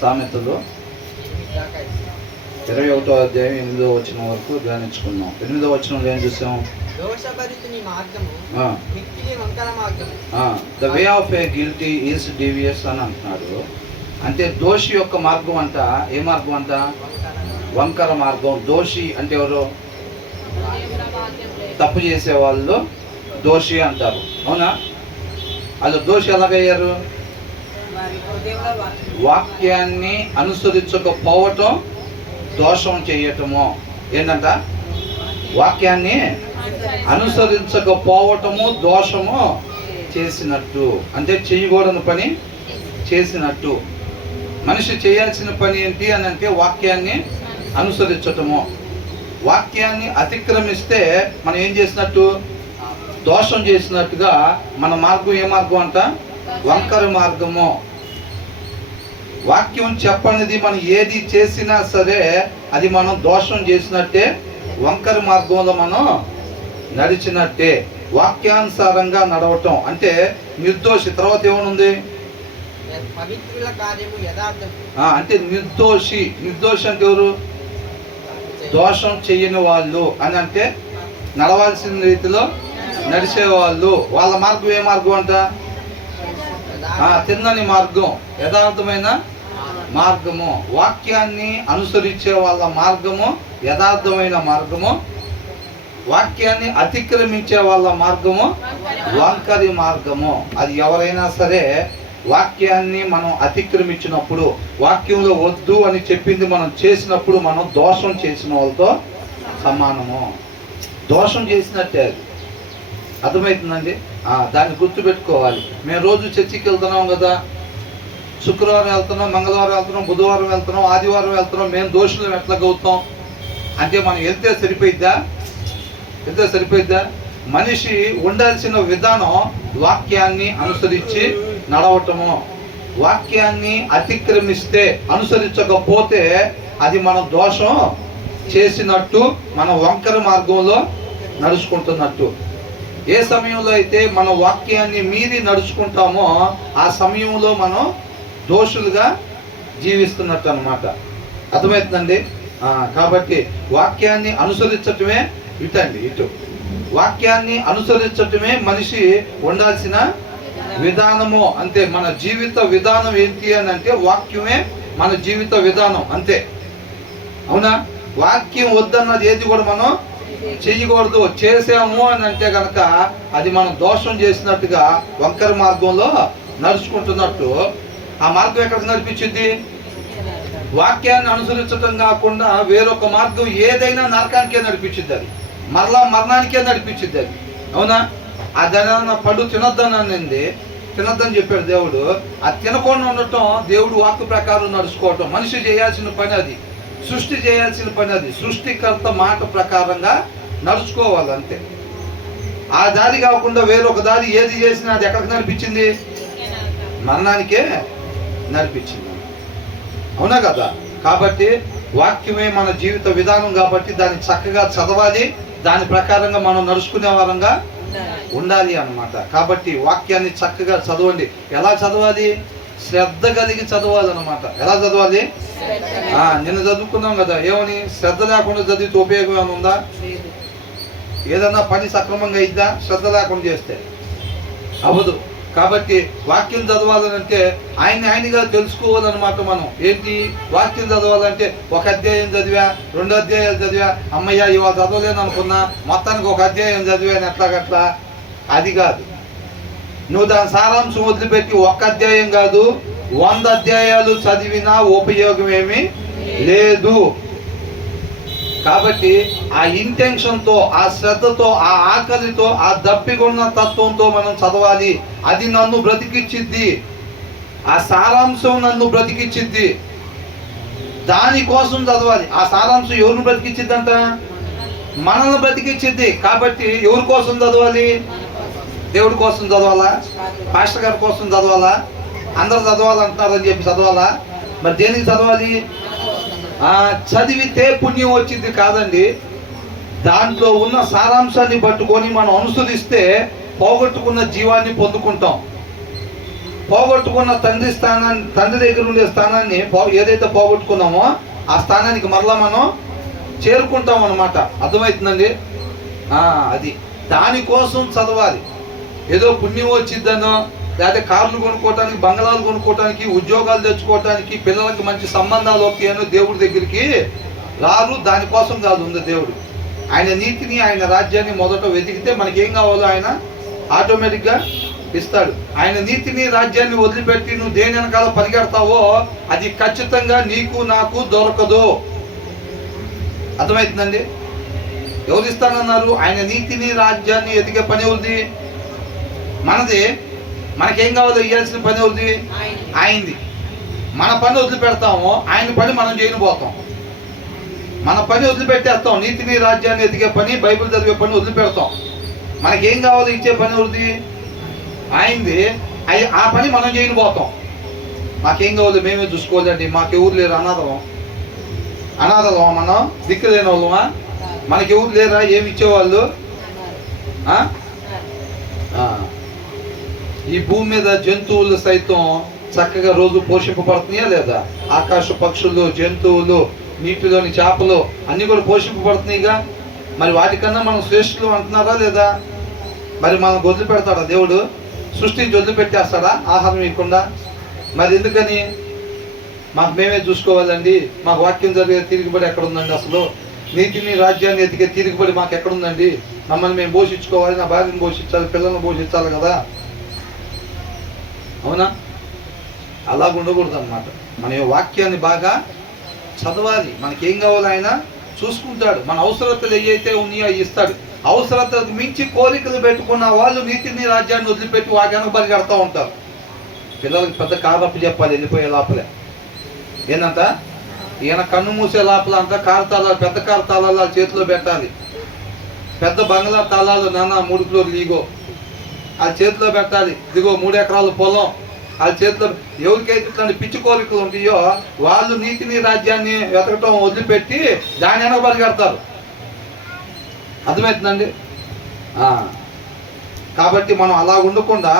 సామెతలు 21వ అధ్యాయం 8వ వచనం వరకు ధ్యానించుకున్నాం. 8వ వచనంలో ఏం చూసాం? The way of a guilty is devious అని అంటున్నాడు. అంటే దోషి యొక్క మార్గం అంట ఏ మార్గం అంట? వంకర మార్గం. దోషి అంటే ఎవరు? తప్పు చేసే వాళ్ళు దోషి అంటారు, అవునా? వాళ్ళు దోషి ఎలాగయ్యారు? వాక్యాన్ని అనుసరించకపోవటం దోషం చేయటము. ఏంటంట? వాక్యాన్ని అనుసరించకపోవటము దోషము చేసినట్టు. అంటే చేయకూడని పని చేసినట్టు. మనిషి చేయాల్సిన పని ఏంటి అని అంటే వాక్యాన్ని అనుసరించటము. వాక్యాన్ని అతిక్రమిస్తే మనం ఏం చేసినట్టు? దోషం చేసినట్టుగా. మన మార్గం ఏ మార్గం అంట? వంకర మార్గము. వాక్యం చెప్పనిది మనం ఏది చేసినా సరే అది మనం దోషం చేసినట్టే, వంకర మార్గంలో మనం నడిచినట్టే. వాక్యానుసారంగా నడవటం అంటే నిర్దోషి. తర్వాత ఏమనుంది? అంటే నిర్దోషి. నిర్దోషి అంటే ఎవరు? దోషం చెయ్యని వాళ్ళు అని అంటే నడవాల్సిన రీతిలో నడిచేవాళ్ళు. వాళ్ళ మార్గం ఏ మార్గం అంట? తిన్నని మార్గం, యథార్థమైన మార్గము. వాక్యాన్ని అనుసరించే వాళ్ళ మార్గము యథార్థమైన మార్గము. వాక్యాన్ని అతిక్రమించే వాళ్ళ మార్గము వంకరి మార్గము. అది ఎవరైనా సరే వాక్యాన్ని మనం అతిక్రమించినప్పుడు, వాక్యంలో వద్దు అని చెప్పింది మనం చేసినప్పుడు మనం దోషం చేసిన వాళ్ళతో సమానము. దోషం చేసినట్టే. అర్థమవుతుందండి? దాన్ని గుర్తుపెట్టుకోవాలి. మేము రోజు చర్చికి వెళ్తున్నాం కదా, శుక్రవారం వెళ్తున్నాం, మంగళవారం వెళ్తున్నాం, బుధవారం వెళ్తున్నాం, ఆదివారం వెళ్తున్నాం. మేము దోషులు ఎట్లాగవుతాం అంటే మనం వెళ్తే సరిపోయిద్దా? మనిషి ఉండాల్సిన విధానం వాక్యాన్ని అనుసరించి నడవటము. వాక్యాన్ని అతిక్రమిస్తే, అనుసరించకపోతే అది మనం దోషం చేసినట్టు, మన వంకర మార్గంలో నడుచుకుంటున్నట్టు. ఏ సమయంలో అయితే మనం వాక్యాన్ని మీరి నడుచుకుంటామో ఆ సమయంలో మనం దోషులుగా జీవిస్తున్నట్టు అన్నమాట. అర్థమవుతుందండి? కాబట్టి వాక్యాన్ని అనుసరించటమే ఇటు వాక్యాన్ని అనుసరించటమే మనిషి ఉండాల్సిన విధానము. అంతే. మన జీవిత విధానం ఏంటి అని అంటే వాక్యమే మన జీవిత విధానం, అంతే. అవునా? వాక్యం వద్దన్నది ఏది కూడా మనం చెయ్యకూడదు. చేసాము అని అంటే కనుక అది మనం దోషం చేసినట్టుగా, వంకర మార్గంలో నడుచుకుంటున్నట్టు. ఆ మార్గం ఎక్కడికి నడిపించింది? వాక్యాన్ని అనుసరించటం కాకుండా వేరొక మార్గం ఏదైనా నరకానికే నడిపించింది. అది మరలా మరణానికే నడిపించింది. అది అవునా? ఆ దాని పడు తినొద్దని చెప్పాడు దేవుడు. అది తినకుండా ఉండటం దేవుడు వాక్య ప్రకారం నడుచుకోవటం. మనిషి చేయాల్సిన పని అది, సృష్టి చేయాల్సిన పని అది. సృష్టికర్త మాట ప్రకారంగా నడుచుకోవాలి, అంతే. ఆ దారి కాకుండా వేరొక దారి ఏది చేసినా అది ఎక్కడికి నడిపించింది? మరణానికే నడిపించింది. అవునా కదా? కాబట్టి వాక్యమే మన జీవిత విధానం కాబట్టి దాన్ని చక్కగా చదవాలి, దాని ప్రకారంగా మనం నడుచుకునే వారంగా ఉండాలి అన్నమాట. కాబట్టి వాక్యాన్ని చక్కగా చదవండి. ఎలా చదవాలి? శ్రద్ధ కలిగి చదవాలన్నమాట. ఎలా చదవాలి? నిన్న చదువుకున్నాం కదా, ఏమని? శ్రద్ధ లేకుండా చదివితే ఉపయోగం ఏమైనా ఉందా? ఏదన్నా పని సక్రమంగా అయిద్దా శ్రద్ధ లేకుండా చేస్తే? అవ్వదు. కాబట్టి వాక్యం చదవాలనంటే ఆయనగా తెలుసుకోవాలన్నమాట. మనం ఏంటి వాక్యం చదవాలంటే ఒక అధ్యాయం చదివా, 2 అధ్యాయాలు చదివా, అమ్మయ్య ఇవాళ చదవలేను అనుకున్నా, మొత్తానికి ఒక అధ్యాయం చదివాను ఎట్లాగట్లా. అది కాదు. నువ్వు దాని సారాంశం వదిలిపెట్టి ఒక్క అధ్యాయం కాదు 100 అధ్యాయాలు చదివినా ఉపయోగం ఏమీ లేదు. కాబట్టి ఆ ఇంటెన్షన్తో, ఆ శ్రద్ధతో, ఆ ఆకలితో, ఆ దప్పికొన్న తత్వంతో మనం చదవాలి. అది నన్ను బ్రతికిచ్చిద్ది. ఆ సారాంశం నన్ను బ్రతికిచ్చిద్ది. దానికోసం చదవాలి. ఆ సారాంశం ఎవరిని బ్రతికిచ్చిద్దంట? మనల్ని బ్రతికిచ్చిద్ది. కాబట్టి ఎవరి కోసం చదవాలి? దేవుడి కోసం చదవాలా? పాస్టర్ గారి కోసం చదవాలా? అందరు చదవాలంటున్నారని చెప్పి చదవాలా? మరి దేనికి చదవాలి? చదివితే పుణ్యం వచ్చింది కాదండి. దాంట్లో ఉన్న సారాంశాన్ని పట్టుకొని మనం అనుసరిస్తే పోగొట్టుకున్న జీవాన్ని పొందుకుంటాం. పోగొట్టుకున్న తండ్రి దగ్గర ఉండే స్థానాన్ని ఏదైతే పోగొట్టుకున్నామో ఆ స్థానానికి మరలా మనం చేరుకుంటాం అన్నమాట. అర్థమవుతుందండి? అది దానికోసం చదవాలి. ఏదో పుణ్యం వచ్చిద్దనో, లేకపోతే కార్లు కొనుక్కోవటానికి, బంగళాలు కొనుక్కోవటానికి, ఉద్యోగాలు తెచ్చుకోవటానికి, పిల్లలకి మంచి సంబంధాలు వస్తాయనో దేవుడి దగ్గరికి రారు. దానికోసం కాదు ఉంది దేవుడు. ఆయన నీతిని, ఆయన రాజ్యాన్ని మొదట వెతికితే మనకేం కావాలో ఆయన ఆటోమేటిక్గా ఇస్తాడు. ఆయన నీతిని, రాజ్యాన్ని వదిలిపెట్టి నువ్వు దేని వెనకాల పరిగెడతావో అది ఖచ్చితంగా నీకు నాకు దొరకదు. అర్థమవుతుందండి? ఎవరు ఇస్తానన్నారు? ఆయన నీతిని, రాజ్యాన్ని ఎదిగే పని ఎవరిది? మనది. మనకేం కావాలో ఇవ్వాల్సిన పని ఎవరిది? ఆయనది. మన పని వదిలిపెడతాము, ఆయన పని మనం చేయనిపోతాం. మన పని వదిలిపెట్టేస్తాం. నీతిని, రాజ్యాన్ని ఎదిగే పని, బైబిల్ చదివే పని వదిలిపెడతాం. మనకేం కావాలో ఇచ్చే పని ఎవరిది? ఆయనది. ఆ పని మనం చేయనిపోతాం. మాకేం కావాలో మేమే చూసుకోవాలండి. మాకెవరు లేరు, అనాథలమా మనం? దిక్కులేని వాళ్ళమా? మనకెవరు లేరా ఏమి ఇచ్చేవాళ్ళు? ఈ భూమి మీద జంతువులు సైతం చక్కగా రోజు పోషింపబడుతున్నాయా లేదా? ఆకాశ పక్షులు, జంతువులు, నీటిలోని చేపలు అన్నీ కూడా పోషింపబడుతున్నాయిగా. మరి వాటికన్నా మనం శ్రేష్ఠులు అంటున్నారా లేదా? మరి మనం వదిలిపెడతాడా దేవుడు? సృష్టించి వదిలిపెట్టేస్తాడా ఆహారం ఇవ్వకుండా? మరి ఎందుకని? మాకు మేమే చూసుకోవాలండి. మాకు వాక్యం జరిగే తిరుగుబడి ఎక్కడుందండి? అసలు నీతిని, రాజ్యాన్ని ఎతికే తిరుగుబడి మాకు ఎక్కడుందండి? మమ్మల్ని మేము పోషించుకోవాలి, నా భార్యను పోషించాలి, పిల్లల్ని పోషించాలి కదా. అవునా? అలాగ ఉండకూడదు అన్నమాట. మన వాక్యాన్ని బాగా చదవాలి. మనకేం కావాలో ఆయన చూసుకుంటాడు. మన అవసరతలు ఏవైతే ఉన్నాయో ఇస్తాడు. అవసరతలకు మించి కోరికలు పెట్టుకున్న వాళ్ళు నీతిని, రాజ్యాన్ని వదిలిపెట్టి వాటి పరిగెడతా ఉంటారు. పిల్లలకి పెద్ద కారపు చెప్పాలి వెళ్ళిపోయే లోపలే. ఏంటంట? ఈయన కన్ను మూసే లోపల అంట కారు తాళాలు, పెద్ద కారు తాళాలు వాళ్ళ చేతిలో పెట్టాలి. పెద్ద బంగ్లా తాళాలు, నాన్న 3 ఫ్లోర్లు ఇగో వాళ్ళ చేతిలో పెట్టాలి. ఇదిగో 3 ఎకరాల పొలం వాళ్ళ చేతిలో. ఎవరికైతే ఇట్లాంటి పిచ్చి కోరికలు ఉంటాయో వాళ్ళు నీతిని, రాజ్యాన్ని వెతకటం వదిలిపెట్టి దాని వెనక పరిగెడతారు. అర్థమవుతుందండి? కాబట్టి మనం అలా ఉండకుండా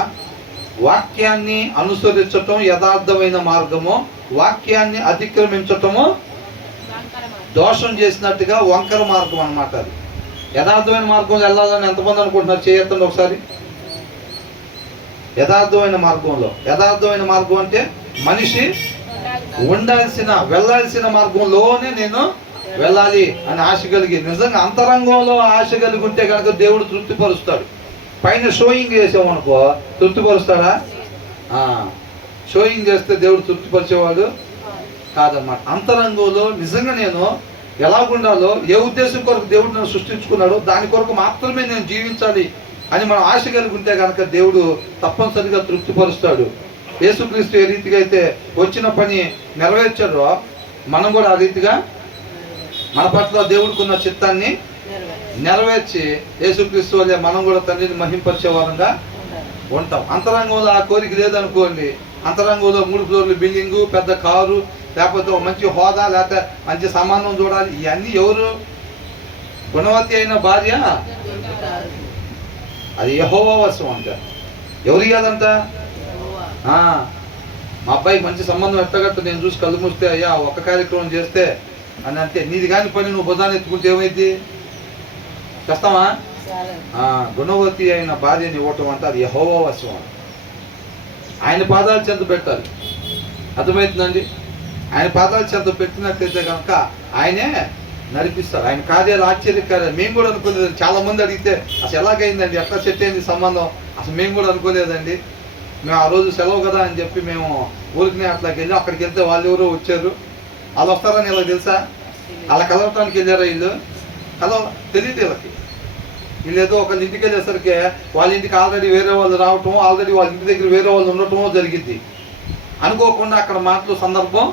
వాక్యాన్ని అనుసరించటం యథార్థమైన మార్గము, వాక్యాన్ని అతిక్రమించటము దోషం చేసినట్టుగా వంకర మార్గం అన్నమాట. అది యథార్థమైన మార్గంలో వెళ్ళాలని ఎంతమంది అనుకుంటున్నారు? చేయొద్దండి ఒకసారి. యథార్థమైన మార్గం అంటే మనిషి వెళ్ళాల్సిన మార్గంలోనే నేను వెళ్ళాలి అని ఆశ కలిగి, నిజంగా అంతరంగంలో ఆశ కలిగి ఉంటే కనుక దేవుడు తృప్తిపరుస్తాడు. పైన షోయింగ్ చేసామనుకో తృప్తిపరుస్తాడా? షోయింగ్ చేస్తే దేవుడు తృప్తిపరిచేవాడు కాదన్నమాట. అంతరంగంలో నిజంగా నేను ఎలాగుండాలో, ఏ ఉద్దేశం కొరకు దేవుడు నన్ను సృష్టించుకున్నాడో దాని కొరకు మాత్రమే నేను జీవించాలి అని మనం ఆశ కలిగి ఉంటే కనుక దేవుడు తప్పనిసరిగా తృప్తిపరుస్తాడు. యేసుక్రీస్తు ఏ రీతిగా అయితే వచ్చిన పని నెరవేర్చాడో మనం కూడా ఆ రీతిగా మన పట్ల దేవుడికి ఉన్న చిత్తాన్ని నెరవేర్చి యేసుక్రీస్తు వల్లే మనం కూడా తండ్రిని మహింపరిచే వారంగా ఉంటాం. అంతరంగంలో ఆ కోరిక లేదనుకోండి, అంతరంగంలో 3 ఫ్లోర్లు బిల్డింగు, పెద్ద కారు, లేకపోతే మంచి హోదా, లేకపోతే మంచి సంబంధం చూడాలి, ఇవన్నీ ఎవరు? గుణవతి అయిన భార్య అది యెహోవా వశం అంట. ఎవరు ఇవ్వాలంట? మా అబ్బాయికి మంచి సంబంధం ఎట్టగట్టు నేను చూసి కళ్ళు మూస్తే అయ్యా ఒక్క కార్యక్రమం చేస్తే అని అంటే, నీది కాని పని నువ్వు బుధాన్ని ఎత్తుకుంటే ఏమైంది? చేస్తావా? గుణవతి అయిన భార్యని ఇవ్వటం అంటే అది యెహోవా వశం. ఆయన పాదాల చెంత పెట్టాలి. అర్థమవుతుందండి? ఆయన పాదాల చెంత పెట్టినట్లయితే కనుక ఆయనే నడిపిస్తాడు. ఆయన కార్యాలు ఆశ్చర్యకార్యాలు. మేము కూడా అనుకోలేదు. చాలా మంది అడిగితే అసలు ఎలాగైందండి, ఎట్లా సెట్ అయింది సంబంధం, అసలు మేము కూడా అనుకోలేదండి. మేము ఆ రోజు సెలవు కదా అని చెప్పి మేము ఊరికి అట్లాకి వెళ్ళి అక్కడికి వెళ్తే వాళ్ళు ఎవరో వచ్చారు. వాళ్ళు వస్తారని ఇలా తెలుసా? అలా కలవటానికి వెళ్ళారా వీళ్ళు? తెలియదు వీళ్ళకి. వీళ్ళు ఏదో ఒకళ్ళ ఇంటికి వెళ్ళేసరికి వాళ్ళ ఇంటికి ఆల్రెడీ వేరే వాళ్ళు రావటం, ఆల్రెడీ వాళ్ళ ఇంటి దగ్గర వేరే వాళ్ళు ఉండటమో జరిగింది. అనుకోకుండా అక్కడ మాటలు సందర్భం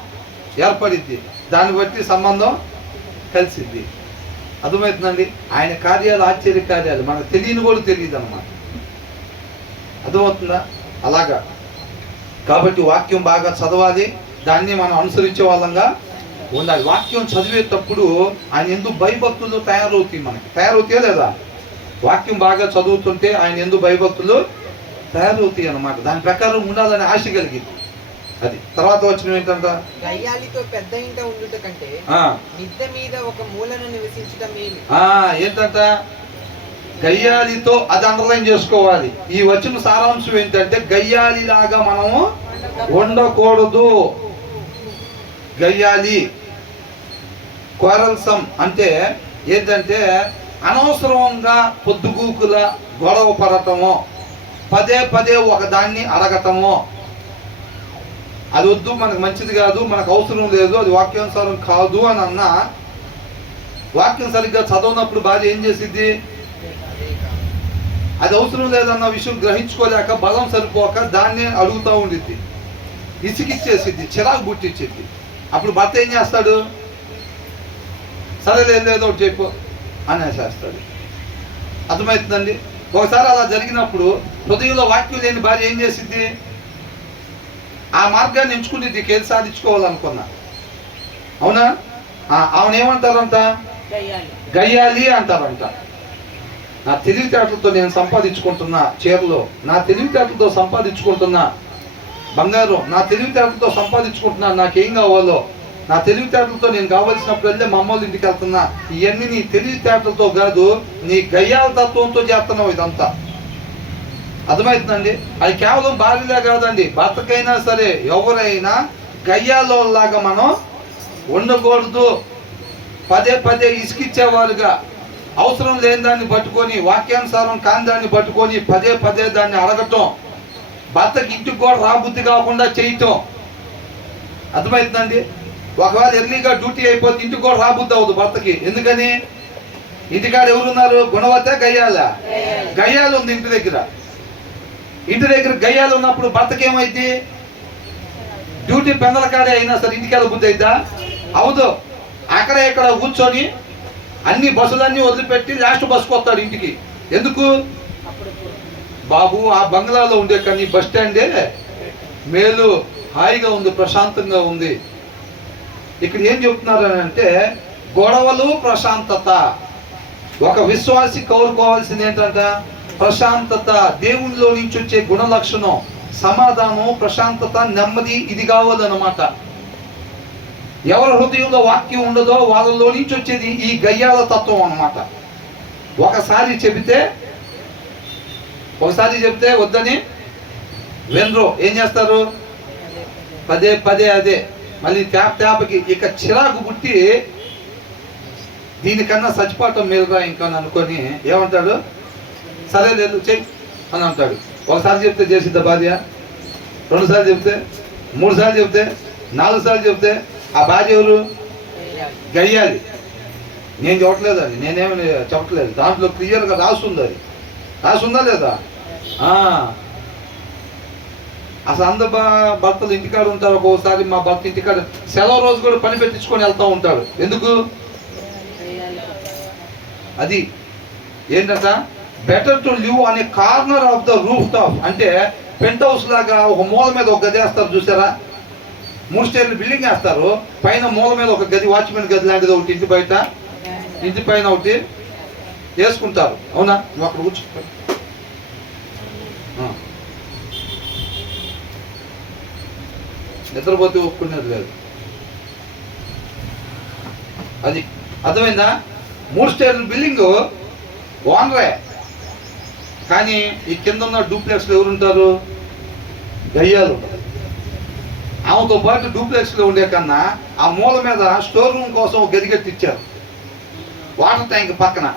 ఏర్పడిద్ది. దాన్ని బట్టి సంబంధం కలిసిద్ది. అర్థమవుతుందండి? ఆయన కార్యాలు ఆశ్చర్య కార్యాలు మనకు తెలియని కూడా తెలియదు అన్నమాట. అర్థమవుతుందా? అలాగా. కాబట్టి వాక్యం బాగా చదవాలి, దాన్ని మనం అనుసరించే వాళ్ళంగా ఉండాలి. వాక్యం చదివేటప్పుడు ఆయన ఎందుకు భయభక్తులు తయారవుతాయి, మనకి తయారవుతాయా లేదా? వాక్యం బాగా చదువుతుంటే ఆయన ఎందుకు భయభక్తులు తయారవుతాయి అన్నమాట. దాని ప్రకారం ఉండాలని ఆశ కలిగింది. అది తర్వాత వచ్చిన ఏంటంట, గయ్యాలితో పెద్ద ఇంట ఉండుట కంటే మిద్దె మీద ఒక మూలను నివసించడం మేలు. ఏంటంట, గయ్యాలితో, అది అండర్లైన్ చేసుకోవాలి. ఈ వచ్చిన సారాంశం ఏంటంటే గయ్యాలిలాగా మనము ఉండకూడదు. గయ్యాలి కోరల్సం అంటే ఏంటంటే అనవసరంగా పొద్దుగూకుల గొడవ పడటము, పదే పదే ఒకదాన్ని అడగటము, అది వద్దు, మనకు మంచిది కాదు, మనకు అవసరం లేదు, అది వాక్యానుసారం కాదు అని అన్నా, వాక్యం సరిగ్గా చదవనప్పుడు భార్య ఏం చేసిద్ది, అది అవసరం లేదన్న విషయం గ్రహించుకోలేక బలం సరిపోక దాన్నే అడుగుతూ ఉండిద్ది, ఇసికిచ్చేసిద్ది, చిరాకు పుట్టించిద్ది. అప్పుడు భర్త ఏం చేస్తాడు, సరే లేదో ఒకటి చెప్పు అనేసేస్తాడు. అర్థమవుతుందండి. ఒకసారి అలా జరిగినప్పుడు హృదయంలో వాక్యం లేని భార్య ఏం చేసిద్ది, ఆ మార్గాన్ని ఎంచుకునేది ఏది సాధించుకోవాలనుకున్నా. అవునా? ఆమెను ఏమంటారంట, గయ్యాలి అంటారంట. నా తెలివితేటలతో నేను సంపాదించుకుంటున్నా చీరలో, నా తెలివితేటలతో సంపాదించుకుంటున్నా బంగారం, నా తెలివితేటలతో సంపాదించుకుంటున్నా, నాకేం కావాలో నా తెలివితేటలతో నేను కావలసినప్పుడల్లా మా అమ్మోళ్ళ ఇంటికి వెళ్తున్నా. ఇవన్నీ నీ తెలివితేటలతో కాదు, నీ గయ్యాల తత్వంతో చేస్తున్నావు ఇదంతా. అర్థమవుతుందండి. అది కేవలం భార్యలే కాదండి, భర్తకైనా సరే ఎవరైనా గయ్యాలోలాగా మనం ఉండకూడదు. పదే పదే ఇసుకిచ్చేవారుగా, అవసరం లేని దాన్ని పట్టుకొని, వాక్యానుసారం కాని దాన్ని పట్టుకొని పదే పదే దాన్ని అడగటం, భర్తకి ఇంటికి కూడా రాబుద్ధి కాకుండా చేయటం. అర్థమవుతుందండి. ఒకవేళ ఎర్లీగా డ్యూటీ అయిపోతే ఇంటికి కూడా రాబుద్ధి అవ్వదు భర్తకి. ఎందుకని, ఇంటికాడ ఎవరున్నారు, గుణవత గయ్యాల, గయ్యాలు ఉంది ఇంటి దగ్గర. ఇంటి దగ్గర గయ్యాలు ఉన్నప్పుడు భర్తకి ఏమైంది, డ్యూటీ పెందల కాడే అయినా సరే ఇంటికి వెళ్ళ బుద్ధి అవుతా అవదు. అక్కడ ఇక్కడ కూర్చొని అన్ని బస్సులన్నీ వదిలిపెట్టి లాస్ట్ బస్సుకు వస్తాడు ఇంటికి. ఎందుకు, బాబు ఆ బంగ్లాలో ఉండే కానీ బస్ స్టాండే మేలు, హాయిగా ఉంది, ప్రశాంతంగా ఉంది. ఇక్కడ ఏం చెప్తున్నారు అని అంటే, గొడవలు ప్రశాంతత. ఒక విశ్వాసి కోరుకోవాల్సింది ఏంటంట, ప్రశాంతత. దేవునిలో నుంచి వచ్చే గుణ లక్షణం సమాధానం, ప్రశాంతత, నెమ్మది, ఇది కావాలన్నమాట. ఎవరి హృదయంలో వాక్యం ఉండదో వాళ్ళలో నుంచి వచ్చేది ఈ గయ్యాల తత్వం అన్నమాట. ఒకసారి చెబితే వద్దని వినరు. ఏం చేస్తారు, పదే పదే అదే, మళ్ళీ తేపకి ఇక చిరాకు పుట్టి దీనికన్నా చచ్చిపోవటం మేలుగా ఇంకా అనుకొని ఏమంటాడు, సరే లేదు చెయ్యి అని అంటాడు. ఒకసారి చెప్తే చేసిద్దా భార్య, 2 సార్లు చెప్తే, 3 సార్లు చెప్తే, 4 సార్లు చెప్తే ఆ భార్య ఎవరు, గయ్యాలి. నేను చెప్పట్లేదు, అది నేనేమి చెప్పట్లేదు, దాంట్లో క్లియర్గా రాసుంది. అది రాసుందా లేదా? అసలు అందరు భర్తలు ఇంటికాడ ఉంటారు. ఒక్కోసారి మా భర్త ఇంటికాడ సెలవు రోజు కూడా పని పెట్టించుకొని వెళ్తూ ఉంటాడు. ఎందుకు, అది ఏంటంట, better to live an A corner of the roof top. అంటే పెంట్ హౌస్ లాగా ఒక మూల మీద ఒక గది వేస్తారు చూసారా, 3 స్టేర్లు బిల్డింగ్ వేస్తారు, పైన మూల మీద ఒక గది, వాచ్మెన్ గది లాంటిది ఒకటి, ఇంటి బయట ఇంటి పైన ఒకటి వేసుకుంటారు. అవునా? నువ్వు అక్కడ కూర్చో, నిద్రపోతే ఒప్పుకునేది లేదు. అది అర్థమైందా? 3 స్టేర్ల బిల్డింగ్ ఓనరే, కానీ ఈ కింద ఉన్న డూప్లెక్స్లో ఎవరుంటారు, గయ్యాలు. ఆమెతో పాటు డూప్లెక్స్లో ఉండే కన్నా ఆ మూల మీద స్టోర్ రూమ్ కోసం ఒక గది కట్టించారు, వాటర్ ట్యాంక్ పక్కన.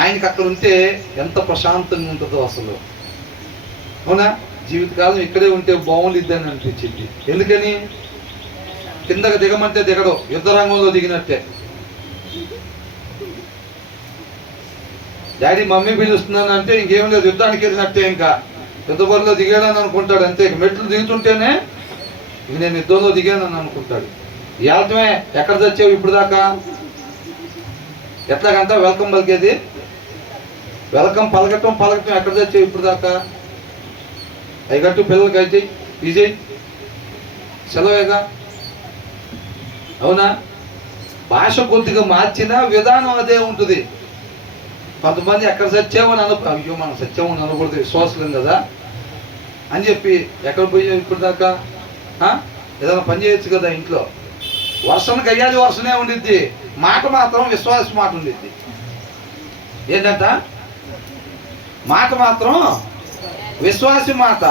ఆయనకి అక్కడ ఉంటే ఎంత ప్రశాంతంగా ఉంటుందో అసలు. అవునా? జీవితకాలం ఇక్కడే ఉంటే బాగుండిద్దని అనిపించింది. ఎందుకని, కిందకు దిగమంటే దిగడు, యుద్ధ రంగంలో దిగినట్టే. డాడీ మమ్మీ పిలుస్తున్నాను అంటే ఇంకేం లేదు, యుద్ధానికి వెళ్ళినట్టే. ఇంకా యుద్ధ బరిలో దిగాడని అనుకుంటాడు అంతే. మెట్లు దిగుతుంటేనే ఇక నేను యుద్ధంలో దిగానని అనుకుంటాడు. ఏళ్తమే ఎక్కడ తెచ్చావు ఇప్పుడు దాకా, ఎట్లాగంతా వెల్కమ్ పలికేది, వెల్కమ్ పలకటం ఎక్కడ తెచ్చావు ఇప్పుడు దాకా, అయ్యగట్టు పిల్లలకి అయితే ఇది సెలవేగా. అవునా? భాష కొద్దిగా మార్చిన విధానం అదే ఉంటుంది. కొంతమంది ఎక్కడ సత్యామని అయ్యో మనం సత్యామని అనకూడదు, విశ్వాసం కదా, అని చెప్పి ఎక్కడ పోయావు ఇప్పుడు దాకా? ఏదైనా పని చేయొచ్చు కదా ఇంట్లో. వర్షం గయ్యాలి వర్షనే ఉండిద్ది, మాట మాత్రం విశ్వాస మాట ఉండిద్ది. ఏంటంట? మాట మాత్రం విశ్వాసి మాట,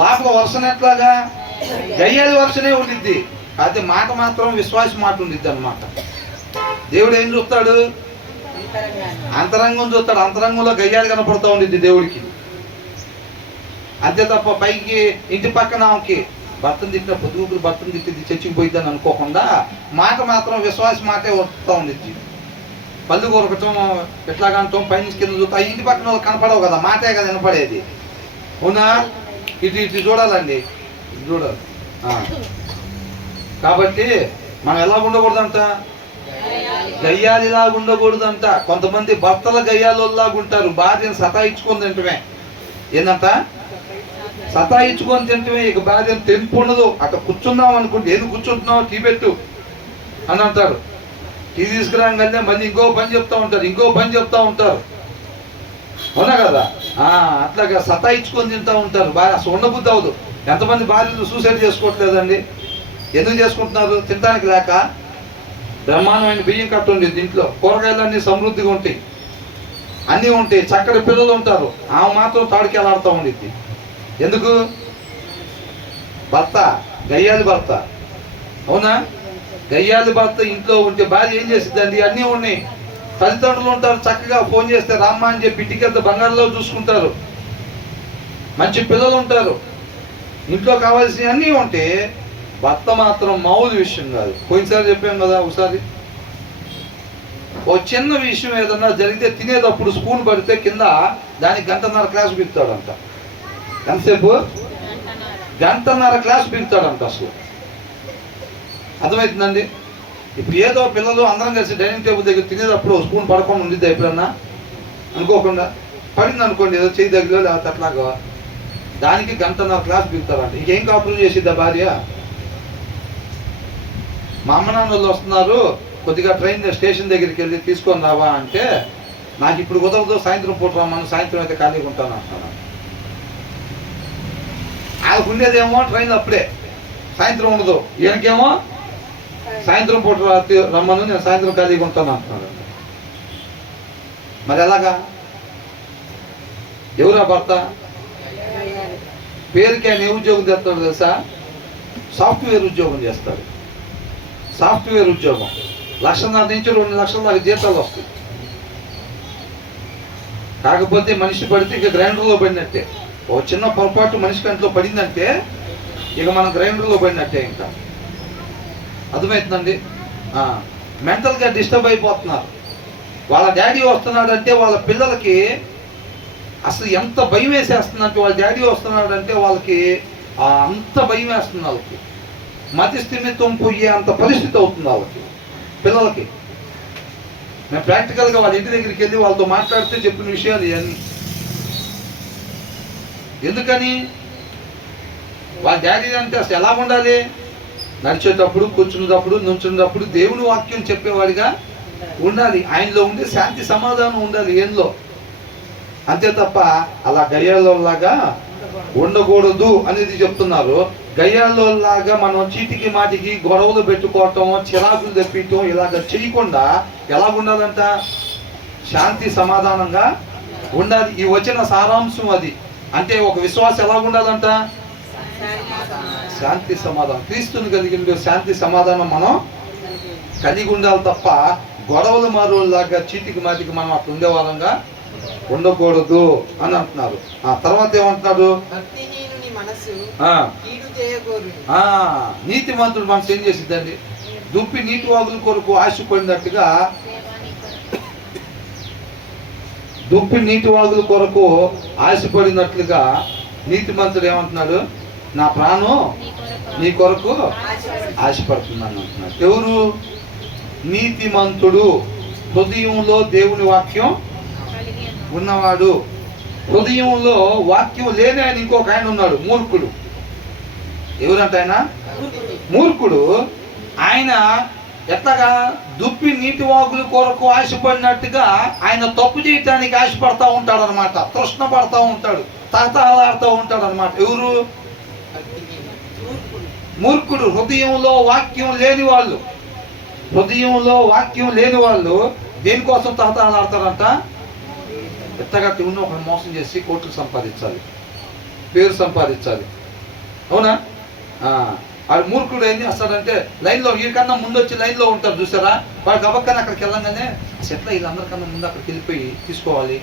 లోపల వర్షం ఎట్లాగా గయ్యాలి వర్షనే ఉండిద్ది. అయితే మాట మాత్రం విశ్వాస మాట ఉండిద్ది అన్నమాట. దేవుడు ఏం చూస్తాడు? అంతరంగం చూస్తాడు. అంతరంగంలో గయ్యాలు కనపడుతూ ఉండిద్ది దేవుడికి. అంతే తప్ప పైకి ఇంటి పక్కన ఆమెకి భర్తను తిట్టిన పొద్దుగురు భర్తను తిట్టింది చర్చికి పోయిద్దని అనుకోకుండా మాట మాత్రం విశ్వాస మాటే వస్తూ ఉండిద్ది. పళ్ళు కొరకటం ఎట్లాగంటాం, పైనుంచి కింద చూస్తా, ఇంటి పక్కన వాళ్ళు కనపడవు కదా, మాటే కదా వినపడేది. అవునా? ఇటు ఇటు చూడాలండి, చూడాలి. కాబట్టి మనం ఎలా ఉండకూడదంట? గయ్యాలిలాగా ఉండకూడదంట. కొంతమంది భర్తల గయ్యాలలాగా ఉంటారు, భార్యను సతాయించుకొని తింటమే. ఏందంట? సతాయించుకొని తింటమే. ఇక భార్యను తెంపు ఉండదు. అక్కడ కూర్చుందాం అనుకుంటే, ఏది కూర్చుంటున్నావు, టీ పెట్టు అని అంటారు. టీ తీసుకురాగానే మళ్ళీ ఇంకో పని చెప్తా ఉంటారు, ఇంకో పని చెప్తా ఉంటారు. అవునా కదా? అట్లాగా సతాయించుకొని తింటూ ఉంటారు. భార్య అసలు ఉండబుద్ధి అవ్వదు. ఎంతమంది భార్యలు సూసైడ్ చేసుకోవట్లేదండి? ఎందుకు చేసుకుంటున్నారు? తినడానికి లేక. బ్రహ్మాండమైన బియ్యం కట్టు ఉంది దీంట్లో, కూరగాయలు అన్నీ సమృద్ధిగా ఉంటాయి, అన్నీ ఉంటాయి, చక్కటి పిల్లలు ఉంటారు. ఆమె మాత్రం తాడికి వెళ్ళాడుతూ ఉండిద్ది. ఎందుకు? భర్త గయ్యాలి భర్త. అవునా? గయ్యాలి భర్త ఇంట్లో ఉంటే భార్య ఏం చేసిద్దండి? అన్నీ ఉన్నాయి. తల్లిదండ్రులు ఉంటారు, చక్కగా ఫోన్ చేస్తే రామ్మ అని చెప్పి ఇంటికెళ్తే బంగారులో చూసుకుంటారు. మంచి పిల్లలు ఉంటారు, ఇంట్లో కావాల్సినవి అన్నీ ఉంటే భర్త మాత్రం మామూలు విషయం కాదు. పోయినసారి చెప్పాం కదా, ఒకసారి ఓ చిన్న విషయం ఏదన్నా జరిగితే తినేటప్పుడు స్పూన్ పడితే కింద దానికి 1.5 క్లాస్ బిగుతాడంట. ఎంతసేపు? 1.5 క్లాస్ బిగుతాడంట. అసలు అర్థమవుతుందండి? ఇప్పుడు ఏదో పిల్లలు అందరం కలిసి డైనింగ్ టేబుల్ దగ్గర తినేటప్పుడు స్పూన్ పడకుండా ఉండిద్ది ఎప్పుడన్నా అనుకోకుండా పడింది అనుకోండి, ఏదో చేయి దగ్గర లేకపోతే అట్లాగా, దానికి 1.5 క్లాస్ బిగుతారంట. ఇంకేం కాపురం చేసిద్దా భార్య? మా అమ్మ నాన్నలు వస్తున్నారు, కొద్దిగా ట్రైన్ స్టేషన్ దగ్గరికి వెళ్ళి తీసుకొని రావా అంటే, నాకు ఇప్పుడు కుదరదు, సాయంత్రం పూట రమ్మను, సాయంత్రం అయితే ఖాళీగా ఉంటాను అంటున్నాను. వాళ్ళకు ఉండేదేమో ట్రైన్ అప్పుడే, సాయంత్రం ఉండదు. ఈయనకేమో సాయంత్రం పూట రమ్మను, నేను సాయంత్రం ఖాళీగా ఉంటాను అంటున్నాడు. మరి ఎలాగా? ఎవరా భర్త? పేరుకి ఆయన ఏ ఉద్యోగం చేస్తాడు తెలుసా? సాఫ్ట్వేర్ ఉద్యోగం చేస్తాడు. సాఫ్ట్వేర్ ఉద్యోగం 1.5 నుంచి 2 లక్షల దాకా జీతాలు వస్తాయి. కాకపోతే మనిషి పడితే ఇక గ్రైండర్లో పడినట్టే. ఓ చిన్న పొరపాటు మనిషి కంట్లో పడిందంటే ఇక మనం గ్రైండర్లో పడినట్టే. ఇంకా అర్థమవుతుందండి? మెంటల్గా డిస్టర్బ్ అయిపోతున్నారు. వాళ్ళ డాడీ వస్తున్నాడంటే వాళ్ళ పిల్లలకి అసలు ఎంత భయం వేసేస్తుందంటే, వాళ్ళ డాడీ వస్తున్నాడంటే వాళ్ళకి అంత భయం వేస్తుంది. వాళ్ళకి మతి స్థిమితం పోయే అంత పరిస్థితి అవుతుంది వాళ్ళకి, పిల్లలకి. మేము ప్రాక్టికల్గా వాళ్ళ ఇంటి దగ్గరికి వెళ్ళి వాళ్ళతో మాట్లాడితే చెప్పిన విషయాలు ఇవన్నీ. ఎందుకని? వాళ్ళ డాడీ అంటే అసలు ఎలా ఉండాలి? నడిచేటప్పుడు, కూర్చునేటప్పుడు, నుంచునేటప్పుడు దేవుని వాక్యం చెప్పేవాడిగా ఉండాలి. ఆయనలో ఉండే శాంతి సమాధానం ఉండాలి ఏంలో. అంతే తప్ప అలా గయ్యాలలాగా ఉండకూడదు అనేది చెప్తున్నారు. గయ్యాలలాగా మనం చీటికి మాటికి గొడవలు పెట్టుకోవటం, చిరాకులు తెప్పించడం ఇలాగ చేయకుండా ఎలా ఉండాలంట? శాంతి సమాధానంగా ఉండాలి. ఈ వచ్చిన సారాంశం అది. అంటే ఒక విశ్వాసం ఎలా ఉండాలంట? శాంతి సమాధానం. క్రీస్తుని కలిగిన శాంతి సమాధానం మనం కలిగి ఉండాలి తప్ప గొడవలు మారోలాగా చీటికి మాటికి మనం అట్లా ఉండేవాళ్ళంగా ఉండకూడదు అని అంటున్నారు. ఆ తర్వాత ఏమంటున్నాడు? నీతిమంతుడు మనసు ఏం చేసిద్దండి? దుప్పి నీటి వాగుల కొరకు ఆశపడినట్టుగా, దుప్పి నీటి వాగుల కొరకు ఆశపడినట్లుగా నీతిమంతుడు ఏమంటున్నాడు? నా ప్రాణం నీ కొరకు ఆశపడుతున్నాను అంటున్నాడు. ఎవరు? నీతిమంతుడు. హృదయంలో దేవుని వాక్యం ఉన్నవాడు. హృదయంలో వాక్యం లేని ఆయన ఇంకొక ఆయన ఉన్నాడు, మూర్ఖుడు. ఎవరంట ఆయన? మూర్ఖుడు. ఆయన ఎట్లాగా? దుప్పి నీటి వాగుల కొరకు ఆశపడినట్టుగా ఆయన తప్పు చేయటానికి ఆశపడతా ఉంటాడు అనమాట, తృష్ణ పడతా ఉంటాడు. తహతహలాడుతూ ఉంటాడు అనమాట. ఎవరు? మూర్ఖుడు. హృదయంలో వాక్యం లేని వాళ్ళు, హృదయంలో వాక్యం లేని వాళ్ళు దేనికోసం తహతహలాడతారంట? ఎత్తగట్టి ఉన్న ఒకరిని మోసం చేసి కోట్లు సంపాదించాలి, పేరు సంపాదించాలి. అవునా? వాడు మూర్ఖుడు ఏం చేస్తాడంటే లైన్లో వీరికన్నా ముందు వచ్చి లైన్లో ఉంటారు చూసారా, వాడు గబక్కని అక్కడికి వెళ్ళంగానే అసలు ఎట్లా వీళ్ళందరికన్నా ముందు అక్కడికి వెళ్ళిపోయి తీసుకోవాలి.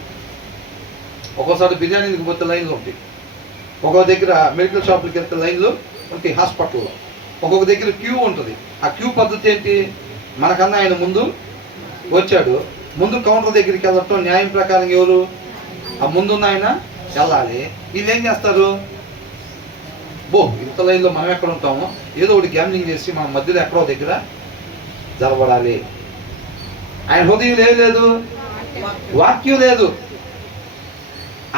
ఒక్కోసారి బిర్యానీకి పోతే లైన్లు ఉంటాయి, ఒక్కొక్క దగ్గర మెడికల్ షాపులకి వెళ్తే లైన్లు ఉంటాయి, హాస్పిటల్లో ఒక్కొక్క దగ్గర క్యూ ఉంటుంది. ఆ క్యూ పద్ధతి ఏంటి? మనకన్నా ఆయన ముందు వచ్చాడు, ముందు కౌంటర్ దగ్గరికి వెళ్ళటం న్యాయం ప్రకారం ఎవరు? ఆ ముందున్న ఆయన వెళ్ళాలి. వీళ్ళు ఏం చేస్తారు? ఇంత లైన్లో మనం ఎక్కడ ఉంటామో ఏదో ఒకటి గ్యామ్లింగ్ చేసి మన మధ్యలో ఎక్కడో దగ్గర జరబడాలి. ఆయన హృదయం లేదు, వాక్యం లేదు.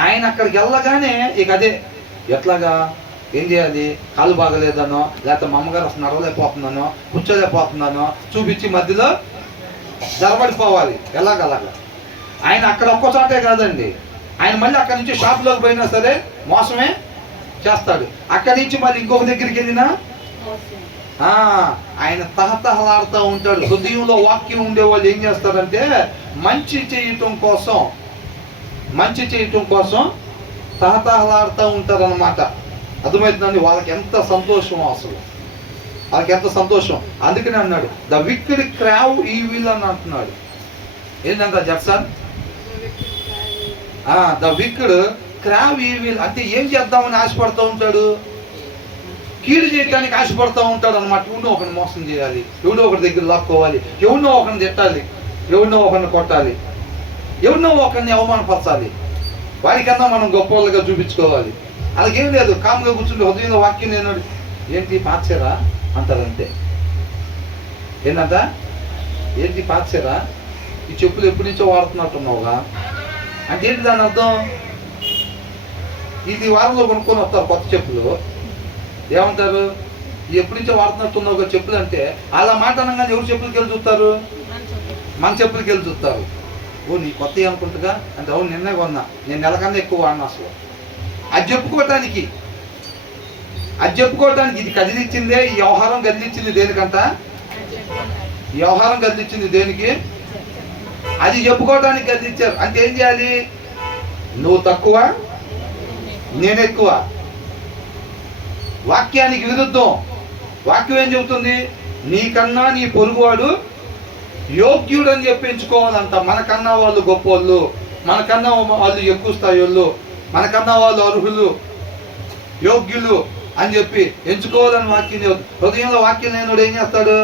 ఆయన అక్కడికి వెళ్ళగానే ఇక అదే ఎట్లాగా ఏం చేయాలి? కాలు బాగలేదనో, లేకపోతే మా అమ్మగారు అసలు నడవలేకపోతున్నానో, కూర్చోలేకపోతున్నానో చూపించి మధ్యలో జరబడిపోవాలి. ఎలాగలాగా ఆయన అక్కడ ఒక్క చోటే కాదండి, ఆయన మళ్ళీ అక్కడి నుంచి షాప్లోకి పోయినా సరే మోసమే చేస్తాడు. అక్కడి నుంచి మళ్ళీ ఇంకొక దగ్గరికి వెళ్ళినా ఆయన తహతహలాడుతూ ఉంటాడు. హృదయంలో వాక్యం ఉండే వాళ్ళు ఏం చేస్తారంటే మంచి చేయటం కోసం తహతహలాడుతూ ఉంటారు అన్నమాట. అర్థమవుతుందండి? వాళ్ళకి ఎంత సంతోషం, అసలు వాళ్ళకి ఎంత సంతోషం. అందుకనే అన్నాడు ద విక్డ్ క్రావ్ ఈవిల్ అని అంటున్నాడు. ఏంటంట జక్సన్? ద విక్డ్ క్రావ్ ఈవిల్ అంటే ఏం చేద్దామని ఆశపడుతూ ఉంటాడు? కీడు చేయడానికి ఆశపడుతూ ఉంటాడు అనమాట. ఎవడో ఒకరిని మోసం చేయాలి, ఎవడో ఒకరి దగ్గర లాక్కోవాలి, ఎవరినో ఒకరిని తిట్టాలి, ఎవరినో ఒకరిని కొట్టాలి, ఎవరినో ఒకరిని అవమానపరచాలి, వాడికన్నా మనం గొప్ప వాళ్ళుగా చూపించుకోవాలి. అలాగేం లేదు, కామ్గా కూర్చుంటే హృదయంలో వాక్యం లేనాడు. ఏంటి పాచేరా అంటారంతే. ఏంటంట? ఏంటి పాచేరా? ఈ చెప్పులు ఎప్పటి నుంచో వాడుతున్నట్టున్నావుగా అంటే ఏంటి దాని అర్థం? ఇది వారంలో కొనుక్కొని వస్తారు కొత్త చెప్పులు, ఏమంటారు? ఎప్పటి నుంచో వాడుతున్నట్టున్నావు చెప్పులు అంటే అలా మాట అనగానే ఎవరు చెప్పులకి వెళ్ళి చూస్తారు? మన చెప్పులకి వెళ్ళి చూస్తారు. నీ కొత్త అనుకుంటుగా అంటే అవును నిన్నే కొన్నా, నేను నెలకన్నా ఎక్కువ వాడినా. అసలు అది చెప్పుకోవటానికి ఇది కదిలిచ్చిందే. ఈ వ్యవహారం కదిలిచ్చింది దేనికంట? ఈ వ్యవహారం కదిలిచ్చింది దేనికి? అది చెప్పుకోవటానికి కదిలిచ్చారు. అంటే ఏం చేయాలి? నువ్వు తక్కువ, నేను ఎక్కువ. వాక్యానికి విరుద్ధం. వాక్యం ఏం చెబుతుంది? నీకన్నా నీ పొరుగువాడు యోగ్యుడు అని చెప్పి ఎంచుకోవాలంట. మనకన్నా వాళ్ళు గొప్పవాళ్ళు, మనకన్నా వాళ్ళు ఎక్కువ స్థాయి వాళ్ళు, మనకన్నా వాళ్ళు అర్హులు, యోగ్యులు అని చెప్పి ఎంచుకోవాలని వాక్యం చెబుతుంది. హృదయంలో వాక్యం లేనివాడు ఏం చేస్తాడు?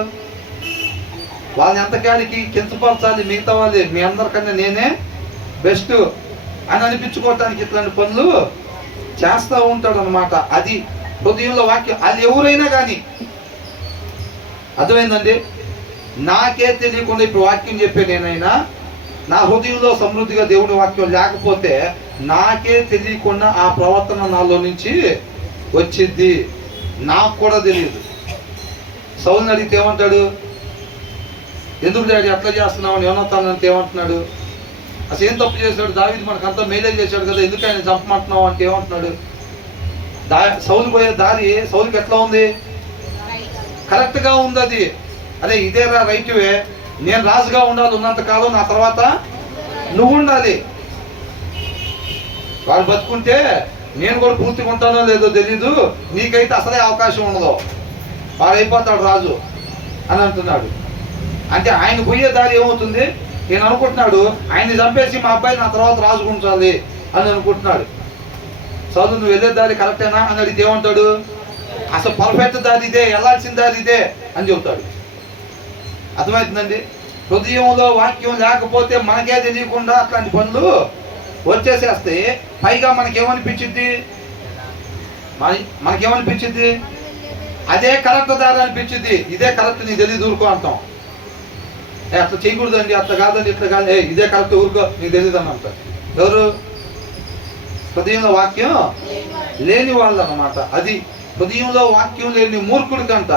వాళ్ళని ఎంతకాడికి కించపరచాలి, మిగతా వాళ్ళే మీ అందరికన్నా నేనే బెస్ట్ అని అనిపించుకోవటానికి ఇట్లాంటి పనులు చేస్తూ ఉంటాడు అనమాట. అది హృదయంలో వాక్యం. అది ఎవరైనా కానీ అర్థమైందండి? నాకే తెలియకుండా ఇప్పుడు వాక్యం చెప్పే నేనైనా నా హృదయంలో సమృద్ధిగా దేవుని వాక్యం లేకపోతే నాకే తెలియకుండా ఆ ప్రవర్తన నాలో నుంచి వచ్చింది, నాకు కూడా తెలియదు. సౌలుని అడిగితే ఏమంటాడు? ఎందుకు డాడీ అట్లా చేస్తున్నామని యోనాతానంటే ఏమంటున్నాడు? అసలు ఏం తప్పు చేశాడు? దావీదు మనకంతా మేలే చేశాడు కదా, ఎందుకు ఆయన చంపమంటున్నావు అంటే ఏమంటున్నాడు? సౌలు పోయే దారి సౌలుకి ఎట్లా ఉంది? కరెక్ట్గా ఉంది. అది అదే ఇదేరా రైట్వే, నేను రాజుగా ఉండాలి ఉన్నంతకాలం, నా తర్వాత నువ్వు ఉండాలి. వాడు బతుకుంటే నేను కూడా పూర్తిగా ఉంటానో లేదో తెలీదు, నీకైతే అసలే అవకాశం ఉండదు, వాడు అయిపోతాడు రాజు అని అంటున్నాడు. అంటే ఆయన పోయే దారి ఏమవుతుంది? నేను అనుకుంటున్నాడు ఆయన్ని చంపేసి మా అబ్బాయి నా తర్వాత రాజు ఉంచాలి అని అనుకుంటున్నాడు. సౌలు నువ్వు వెళ్ళే దారి కరెక్టేనా అని అడిగితే ఏమంటాడు? అసలు పర్ఫెక్ట్ దారి ఇదే, వెళ్ళాల్సిన దారి ఇదే అని చెబుతాడు. అర్థమవుతుందండి? హృదయంలో వాక్యం లేకపోతే మనకే తెలియకుండా అట్లాంటి పనులు వచ్చేసేస్తే పైగా మనకేమనిపించింది? అదే కరెక్ట్ దారి అనిపించింది. ఇదే కరెక్ట్, నీకు తెలియదు ఊరుకో అంటాం. అట్లా చేయకూడదండి, అట్లా కాదండి, ఇట్లా కాదు, ఇదే కరెక్ట్ ఊరుకో నీకు తెలియదు అని అంటారు. ఎవరు? హృదయంలో వాక్యం లేని వాళ్ళు అన్నమాట. అది హృదయంలో వాక్యం లేని మూర్ఖుడి కంట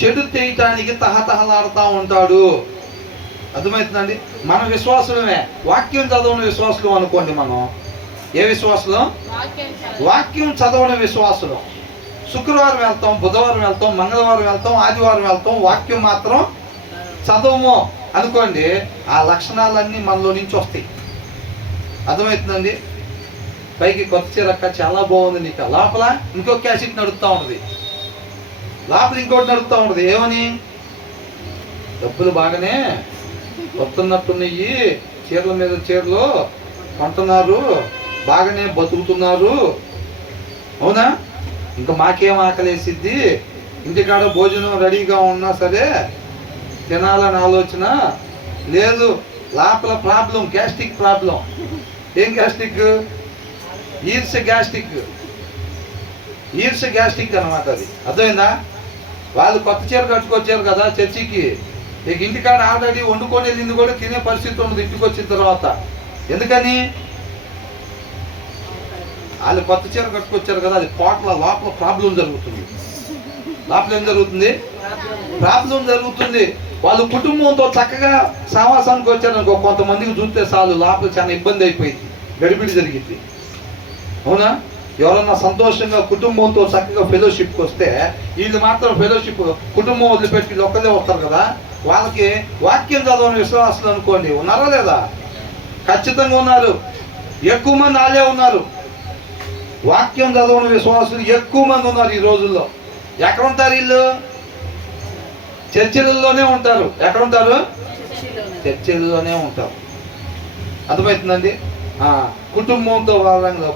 చెడు చేయటానికి తహతహలాడుతూ ఉంటాడు. అర్థమవుతుందండి? మన విశ్వాసమే, వాక్యం చదవని విశ్వాసం అనుకోండి, మనం ఏ విశ్వాసులు? వాక్యం చదవని విశ్వాసులు. శుక్రవారం వెళ్తాం, బుధవారం వెళ్తాం, మంగళవారం వెళ్తాం, ఆదివారం వెళ్తాం, వాక్యం మాత్రం చదవము అనుకోండి, ఆ లక్షణాలన్నీ మనలో నుంచి వస్తాయి. అర్థమవుతుందండి? పైకి కొత్త చీరక్క చాలా బాగుంది, నీకు లోపల ఇంకో క్యాసెట్ నడుస్తూ ఉంటుంది, లోపల ఇంకోటి నడుస్తూ ఉంటుంది. ఏమని? డబ్బులు బాగానే వస్తున్నట్టున్నాయి, చీరల మీద చీరలు కొంటున్నారు, బాగానే బతుకుతున్నారు, అవునా? ఇంకా మాకేం ఆకలేసిద్ది, ఇంటికాడ భోజనం రెడీగా ఉన్నా సరే తినాలని ఆలోచన లేదు. లోపల ప్రాబ్లం, గ్యాస్ట్రిక్ ప్రాబ్లం. ఏం గ్యాస్ట్రిక్? గ్యాస్ట్రిక్ అనమాట అది. అర్థమైందా? వాళ్ళు కొత్త చీర కట్టుకొచ్చారు కదా చర్చికి, ఇక ఇంటికాడ ఆల్రెడీ వండుకొని వెళ్ళింది కూడా తినే పరిస్థితి ఉండదు ఇంటికి వచ్చిన తర్వాత. ఎందుకని? వాళ్ళు కొత్త చీర కట్టుకొచ్చారు కదా, అది లోపల ప్రాబ్లం జరుగుతుంది. లోపల ఏం జరుగుతుంది? ప్రాబ్లం జరుగుతుంది. వాళ్ళు కుటుంబంతో చక్కగా సావాసానికి వచ్చారనుకో, కొంతమందికి చూస్తే చాలు లోపల చాలా ఇబ్బంది అయిపోయింది, గడిబిడి జరిగింది, అవునా? ఎవరన్నా సంతోషంగా కుటుంబంతో చక్కగా ఫెలోషిప్కి వస్తే వీళ్ళు మాత్రం ఫెలోషిప్ కుటుంబం వదిలిపెట్టి ఒక్కదే వస్తారు కదా, వాళ్ళకి వాక్యం చదవని విశ్వాసాలు అనుకోండి, ఉన్నారా లేదా? ఖచ్చితంగా ఉన్నారు. ఎక్కువ మంది వాళ్ళే ఉన్నారు. వాక్యం చదవని విశ్వాసులు ఎక్కువ మంది ఉన్నారు ఈ రోజుల్లో. ఎక్కడ ఉంటారు వీళ్ళు? చర్చిలలోనే ఉంటారు. ఎక్కడ ఉంటారు? చర్చిలలోనే ఉంటారు. అర్థమవుతుందండి? కుటుంబంతో వాళ్ళంగా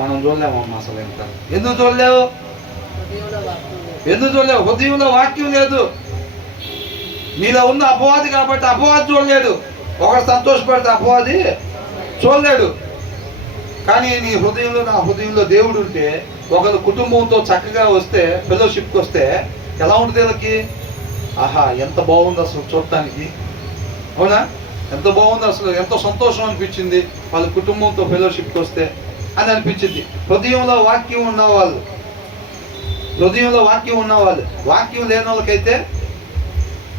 మనం చూడలేమమ్మా అసలు. ఎంత ఎందుకు చూడలేవు? హృదయంలో వాక్యం లేదు. నీలో ఉన్న అపవాది కాబట్టి అపవాది చూడలేడు. ఒకడు సంతోషపడితే అపవాది చూడలేడు. కానీ నీ హృదయంలో, నా హృదయంలో దేవుడు ఉంటే, ఒకరు కుటుంబంతో చక్కగా వస్తే, ఫెలోషిప్కి వస్తే ఎలా ఉంటుంది వీళ్ళకి? ఆహా, ఎంత బాగుంది అసలు చూడటానికి, అవునా? ఎంత బాగుంది అసలు, ఎంతో సంతోషం అనిపించింది వాళ్ళ కుటుంబంతో ఫెలోషిప్కి వస్తే అని అనిపించింది. హృదయంలో వాక్యం ఉన్నవాళ్ళు, వాక్యం లేని వాళ్ళకైతే,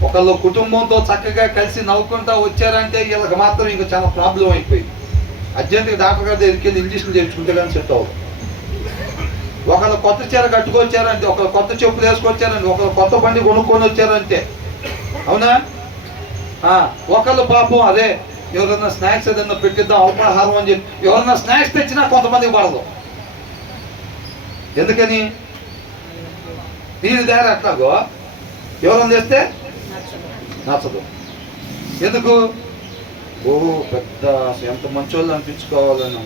ఒకళ్ళు కుటుంబంతో చక్కగా కలిసి నవ్వుకుంటా వచ్చారంటే వీళ్ళకి మాత్రం ఇంకా చాలా ప్రాబ్లం అయిపోయింది. అర్జెంటుగా డాక్టర్ గారి దగ్గరికి వెళ్ళి ఇంజక్షన్ చేయించుకుంటే కానీ సెట్ అవ్వదు. ఒకళ్ళు కొత్త చీర కట్టుకొచ్చారంటే, ఒకళ్ళు కొత్త చెప్పులు వేసుకొచ్చారంటే, ఒకళ్ళు కొత్త బండి కొనుక్కొని వచ్చారంటే, అవునా? ఒకళ్ళు పాపం అదే ఎవరన్నా స్నాక్స్ ఏదన్నా పెట్టిద్దాం అల్పాహారం అని చెప్పి ఎవరన్నా స్నాక్స్ తెచ్చినా కొంతమందికి పడదు. ఎందుకని? దీని దగ్గర అట్లాగో ఎవరన్నా తెస్తే నచ్చదు. ఎందుకు? ఓహో పెద్ద ఎంత మంచోళ్ళు అనిపించుకోవాలని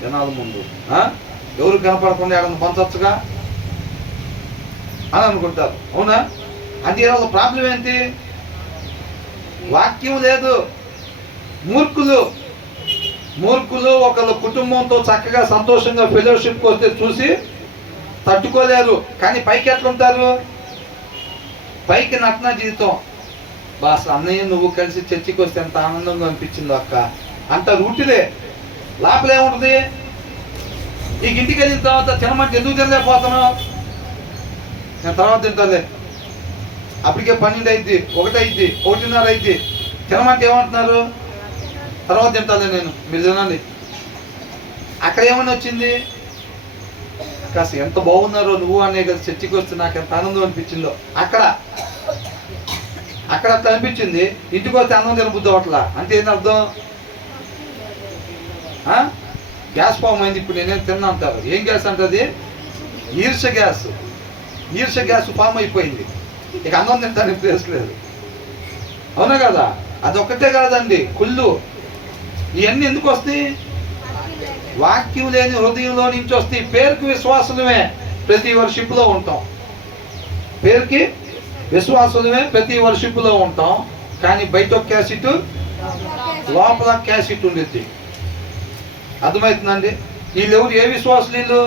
జనాల ముందు ఎవరు కనపడకుండా ఏడన్నా పంచవచ్చుగా అని అనుకుంటారు, అవునా? అంటే వాళ్ళ ప్రాబ్లం ఏంటి? వాక్యం లేదు. మూర్ఖులు ఒకళ్ళ కుటుంబంతో చక్కగా సంతోషంగా ఫెలోషిప్కి వస్తే చూసి తట్టుకోలేరు. కానీ పైకి ఎట్లుంటారు? పైకి నటన జీవితం. బాస్ అన్నయ్య నువ్వు కలిసి చర్చికి వస్తే ఎంత ఆనందంగా అనిపించిందో అక్క అంత రూటిలే. లోపల ఏముంటుంది? ఈ ఇంటికి వెళ్ళిన తర్వాత తినమంటే ఎందుకు తినలేకపోతున్నావు? నేను తర్వాత తింటాలే, అప్పటికే 12 అయింది, 1 అయింది, 1:30 అయింది, తినమంటే ఏమంటున్నారు? తర్వాత తింటాలే నేను, మీరు తినండి. అక్కడ ఏమని వచ్చింది? కాస్త ఎంత బాగున్నారో నువ్వు అనే కదా చర్చికి వస్తే నాకు ఎంత ఆనందం అనిపించిందో. అక్కడ అట్లా అనిపించింది. ఇంటికి వస్తే అన్నం తినబుద్ధి అవ్వట్లా అంటే ఏంటి అర్థం? గ్యాస్ ఫామ్ అయింది. ఇప్పుడు నేనేం తిన్నా అంటారు. ఏం గ్యాస్ అంటది? ఈర్ష గ్యాస్ ఫామ్ అయిపోయింది. ఇక అన్నం తింటానికి ప్లేస్ లేదు, అవునా కదా? అదొక్కటే కాదండి, కుళ్ళు. ఇవన్నీ ఎందుకు వస్తాయి? వాక్యం లేని హృదయంలో నుంచి వస్తాయి. పేరుకి విశ్వాసులమే ప్రతి వర్షిప్లో ఉంటాం, పేరుకి విశ్వాసులమే ప్రతి వర్షిప్లో ఉంటాం. కానీ బయట ఒక క్యాసెట్, లోపల క్యాసెట్ ఉండిద్ది. అర్థమవుతుందండి? వీళ్ళు ఎవరు? ఏ విశ్వాసులు?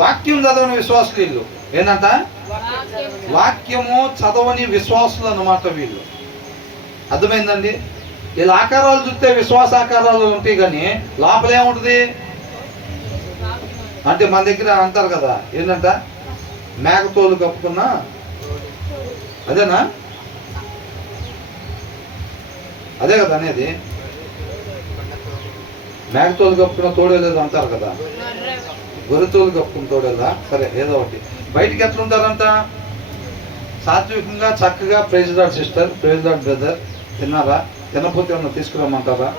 వాక్యం చదవని విశ్వాసులు. ఏంటంట? వాక్యము చదవని విశ్వాసులు అన్నమాట వీళ్ళు. అర్థమైందండి? వీళ్ళ ఆకారాలు చూస్తే విశ్వాసాకారాలు ఉంటాయి, కానీ లోపల ఏముంటుంది అంటే మన దగ్గర అంటారు కదా, ఏంటంట? మేకతోలు కప్పుకున్నా అదేనా? అదే కదా అనేది. మేకతోలు కప్పుకున్న తోడేలేదు అంటారు కదా, గొర్రెతోలు కప్పుకున్న తోడేదా, సరే ఏదో ఒకటి. బయటికి ఎట్లుంటారంట? సాత్వికంగా చక్కగా praise lord sister, praise lord brother, తిన్నారా, తినకపోతే ఏమన్నా తీసుకురమ్మంటారా?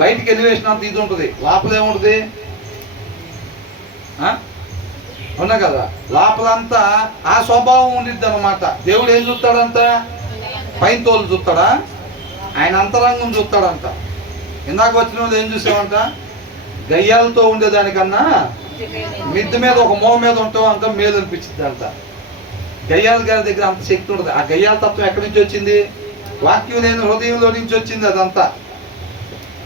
బయటికి ఎలివేషన్ ఇది ఉంటుంది, లోపల ఏముంటుంది? అవునా కదా, లోపలంతా ఆ స్వభావం ఉండిద్ది అనమాట. దేవుడు ఏం చూస్తాడంట? పైన తోలు చూస్తాడా? ఆయన అంతరంగం చూస్తాడంట. ఇందాక వచ్చిన వాళ్ళు ఏం చూసామంట? గయ్యాలతో ఉండేదానికన్నా మిద్దె మీద ఒక మోవ మీద ఉంటాం అంత మేలు అనిపించింది అంట. గయ్యాల గారి దగ్గర అంత శక్తి ఉంటుంది. ఆ గయ్యాల తత్వం ఎక్కడి నుంచి వచ్చింది? వాక్యం లేని హృదయంలో నుంచి వచ్చింది. అదంతా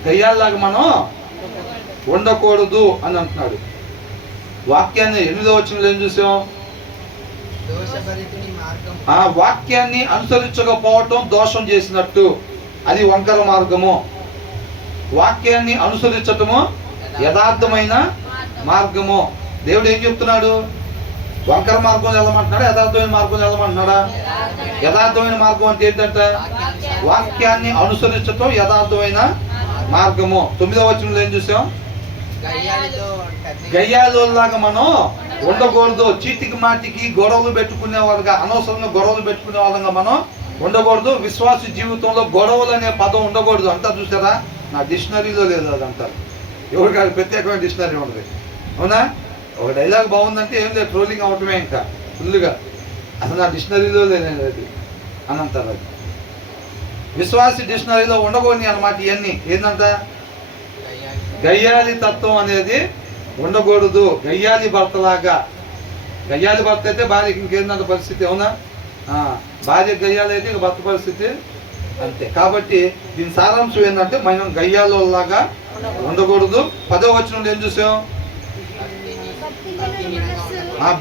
గయ్యాల్లాగా మనం ఉండకూడదు అని అంటున్నాడు. వాక్యాన్ని 8వ వచనంలో ఏం చూసాం? ఆ వాక్యాన్ని అనుసరించకపోవటం దోషం చేసినట్టు, అది వంకర మార్గము. వాక్యాన్ని అనుసరించటము యథార్థమైన మార్గము. దేవుడు ఏం చెప్తున్నాడు? వంకర మార్గం వెళ్ళమంటున్నాడా, యథార్థమైన మార్గం వెళ్ళమంటున్నాడా? యథార్థమైన మార్గం అంటే ఏంటంటే వాక్యాన్ని అనుసరించటం యథార్థమైన మార్గము. 9వ వచనంలో ఏం చూసాం? గయ్యాలోలాగా మనం ఉండకూడదు. చీటికి మాటికి గొడవలు పెట్టుకునే వాళ్ళగా, అనవసరంగా గొడవలు పెట్టుకునే వాళ్ళగా మనం ఉండకూడదు. విశ్వాస జీవితంలో గొడవలు అనే పదం ఉండకూడదు అంతా. చూసారా, నా డిక్షనరీలో లేదు అది అంటారు. ఎవరికాదు ప్రత్యేకమైన డిక్షనరీ ఉంటుంది. అవునా? ఒక డైలాగ్ బాగుందంటే ఏం లేదు, ట్రోలింగ్ అవటమే ఇంకా ఫుల్గా. అసలు నా డిక్షనరీలో లేదు అది అని అంటారు. అది విశ్వాస డిక్షనరీలో ఉండకూడని అన్నమాట. ఇవన్నీ ఏంటంట? గయ్యాలి తత్వం అనేది ఉండకూడదు. గయ్యాలి భర్తలాగా. గయ్యాలి భర్త అయితే భార్యకి ఇంకేందంత పరిస్థితి. అవునా? భార్య గయ్యాలి అయితే ఇక భర్త పరిస్థితి అంతే. కాబట్టి దీని సారాంశం ఏంటంటే మనం గయ్యాలలాగా ఉండకూడదు. 10వ వచనంలో ఏం చూసాం?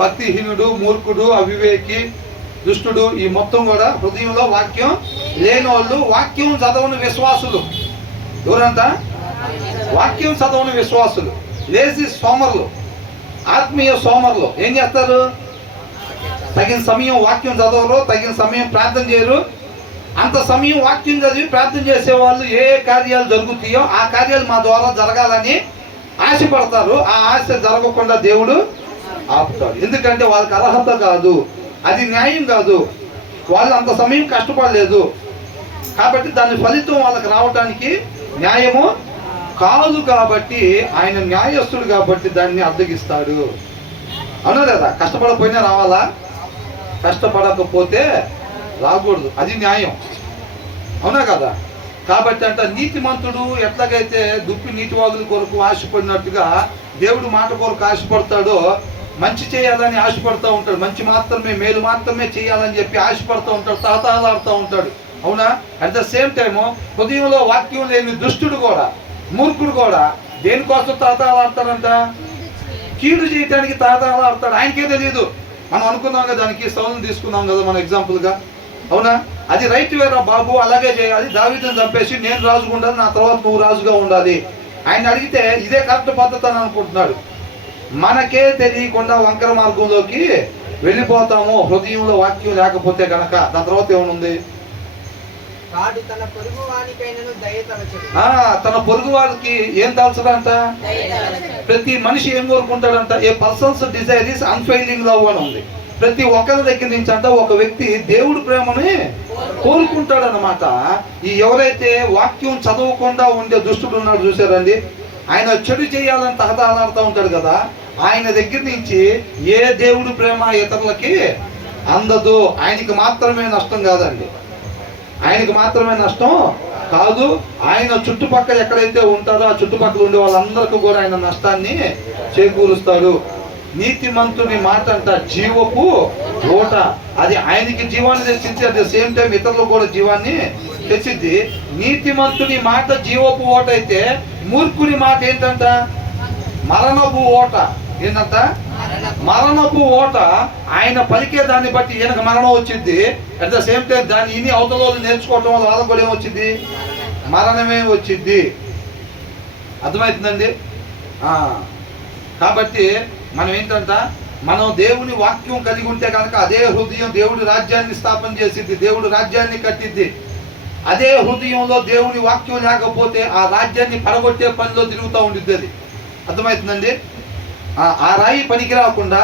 భక్తిహీనుడు, మూర్ఖుడు, అవివేకి, దుష్టుడు, ఈ మొత్తం కూడా హృదయంలో వాక్యం లేని వాళ్ళు, వాక్యం చదవని విశ్వాసులు. ఎవరంట? వాక్యం చదవని విశ్వాసులు, లేచి సోమరులు, ఆత్మీయ సోమరులు. ఏం చేస్తారు? తగిన సమయం వాక్యం చదవరు, తగిన సమయం ప్రార్థన చేయరు. అంత సమయం వాక్యం చదివి ప్రార్థన చేసే వాళ్ళు ఏ కార్యాలు జరుగుతాయో ఆ కార్యాలు మా ద్వారా జరగాలని ఆశపడతారు. ఆ ఆశ జరగకుండా దేవుడు ఆపుతాడు. ఎందుకంటే వాళ్ళకి అర్హత కాదు, అది న్యాయం కాదు. వాళ్ళు అంత సమయం కష్టపడలేదు కాబట్టి దాని ఫలితం వాళ్ళకి రావడానికి న్యాయము కాదు. కాబట్టి ఆయన న్యాయస్తుడు కాబట్టి దాన్ని అద్దగిస్తాడు. అవునా లేదా? కష్టపడకపోయినా రావాలా, కష్టపడకపోతే రాకూడదు. అది న్యాయం. అవునా కదా? కాబట్టి అంట నీతిమంతుడు ఎట్లాగైతే దుప్పి నీటి వాగుల కొరకు ఆశపడినట్టుగా దేవుడు మాట కొరకు ఆశపడతాడో, మంచి చేయాలని ఆశపడుతూ ఉంటాడు. మంచి మాత్రమే, మేలు మాత్రమే చేయాలని చెప్పి ఆశపడుతూ ఉంటాడు, తహతహలాడుతూ ఉంటాడు. అవునా? అట్ ద సేమ్ టైము హృదయంలో వాక్యం లేని దుష్టుడు కూడా, మూర్ఖుడు కూడా దేనికోసం తహతహలాడతాడంట? కీడు చేయడానికి తహతహలాడతాడు. ఆయనకే తెలియదు. మనం అనుకున్నాం కదా, దానికి సౌలుని తీసుకున్నాం కదా మన ఎగ్జాంపుల్గా. అవునా? అది రైట్ వేరా బాబు, అలాగే చేయాలి. దావీదుని చంపేసి నేను రాజుగా ఉండాలి, నా తర్వాత నువ్వు రాజుగా ఉండాలి. ఆయన అడిగితే ఇదే కరెక్ట్ పద్ధతి అని అనుకుంటున్నాడు. మనకే తెలియకుండా వంకర మార్గంలోకి వెళ్ళిపోతాము హృదయంలో వాక్యం లేకపోతే కనుక. దాని తర్వాత ఏమనుంది? తన పొరుగు వారికి ఏం తలచడంట? ప్రతి మనిషి ఏం కోరుకుంటాడంట? A person's desire is unfailing love అని ఉంది. ప్రతి ఒక్కరి దగ్గర నుంచి అంట ఒక వ్యక్తి దేవుడి ప్రేమని కోరుకుంటాడు అనమాట. ఈ ఎవరైతే వాక్యం చదవకుండా ఉండే దుష్టుడు ఉన్నాడు చూసారండి, ఆయన చెడు చేయాలని తహతహలాడుతూ ఉంటాడు కదా. ఆయన దగ్గర నుంచి ఏ దేవుడి ప్రేమ ఇతరులకి అందదు. ఆయనకి మాత్రమే నష్టం కాదండి, ఆయనకి మాత్రమే నష్టం కాదు. ఆయన చుట్టుపక్కల ఎక్కడైతే ఉంటాడో ఆ చుట్టుపక్కల ఉండే వాళ్ళందరికీ కూడా ఆయన నష్టాన్ని చేకూరుస్తాడు. నీతిమంతుని మాట అంట జీవపు ఓట. అది ఆయనకి జీవాన్ని తెచ్చింది, అట్ ద సేమ్ టైం ఇతరులకు కూడా జీవాన్ని తెచ్చింది. నీతిమంతుని మాట జీవపు ఓట అయితే మూర్ఖుని మాట ఏంటంట? మరణపు ఓట. ఏంటంట? మరణపు ఓట. ఆయన పలికే దాన్ని బట్టి ఈయనకు మరణం వచ్చింది. అట్ ద సేమ్ టైం దాన్ని ఇని అవతల నేర్చుకోవటం వల్ల వాళ్ళకు కూడా ఏమొచ్చింది? మరణమే వచ్చింది. అర్థమవుతుందండి? కాబట్టి మనం ఏంటంట, మనం దేవుని వాక్యం కలిగి ఉంటే కనుక అదే హృదయం దేవుడి రాజ్యాన్ని స్థాపన చేసిద్ది, దేవుడి రాజ్యాన్ని కట్టిద్ది. అదే హృదయంలో దేవుని వాక్యం లేకపోతే ఆ రాజ్యాన్ని పడగొట్టే పనిలో తిరుగుతూ ఉండిద్ది. అది అర్థమవుతుందండి. ఆ రాయి పనికి రాకుండా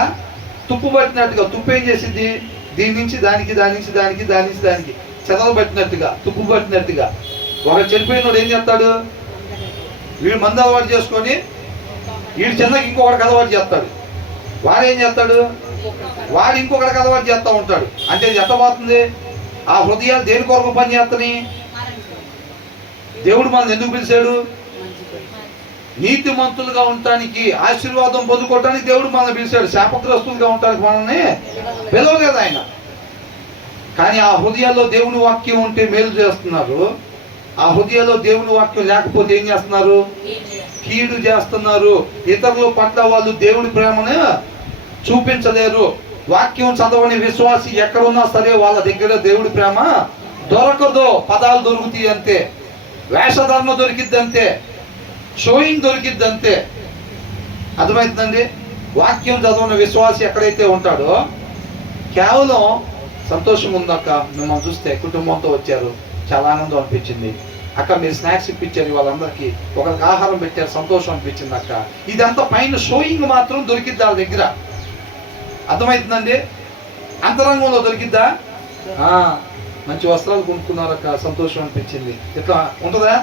తుప్పు పట్టినట్టుగా, తుప్పు ఏం చేసింది, దీని నుంచి దానికి, దాని నుంచి దానికి, దాని నుంచి దానికి చెదలు పట్టినట్టుగా, తుప్పు పట్టినట్టుగా. ఒకడు చనిపోయినోడు ఏం చేస్తాడు, వీడు మందు అలవాటు చేసుకొని వీడు చిన్నకి ఇంకొకటికి అలవాటు చేస్తాడు. వాడు ఏం చేస్తాడు, వాడు ఇంకొకటికి అలవాటు చేస్తూ ఉంటాడు. అంటే ఇది ఎంత పోతుంది, ఆ హృదయాలు దేని కొరకు పని చేస్తాయి? దేవుడు మనల్ని ఎందుకు పిలిచాడు? నీతిమంతులుగా ఉండటానికి, ఆశీర్వాదం పొందుకోవటానికి దేవుడు మనల్ని పిలిచాడు. శాపగ్రస్తులుగా ఉండటానికి మనల్ని పిలవలేదు ఆయన. కానీ ఆ హృదయాల్లో దేవుని వాక్యం ఉంటే మేలు చేస్తున్నారు. ఆ హృదయాల్లో దేవుని వాక్యం లేకపోతే ఏం చేస్తున్నారు? కీడు చేస్తున్నారు. ఇతరుల పట్ల వాళ్ళు దేవుడి ప్రేమను చూపించలేరు. వాక్యం చదవని విశ్వాసి ఎక్కడున్నా సరే వాళ్ళ దగ్గర దేవుడి ప్రేమ దొరకదు. పదాలు దొరుకుతాయి అంతే, వేషధారణ దొరికిద్ది అంతే, షోయింగ్ దొరికిద్ది అంతే. అర్థమవుతుందండి. వాక్యం చదవని విశ్వాసి ఎక్కడైతే ఉంటాడో కేవలం సంతోషం ఉందక్క, మిమ్మల్ని చూస్తే కుటుంబంతో వచ్చారు, చాలా ఆనందం అనిపించింది అక్క, మీరు స్నాక్స్ ఇప్పించారు, వాళ్ళందరికీ ఒకరికి ఆహారం పెట్టారు, సంతోషం అనిపించింది అక్క. ఇదంతా పైన షోయింగ్ మాత్రం దొరికిద్ది వాళ్ళ దగ్గర. అర్థమవుతుందండి. అంతరంగంలో దొరికిద్దా? మంచి వస్త్రాలు కొనుక్కున్నారక్క, సంతోషం అనిపించింది, ఇట్లా ఉంటుందా?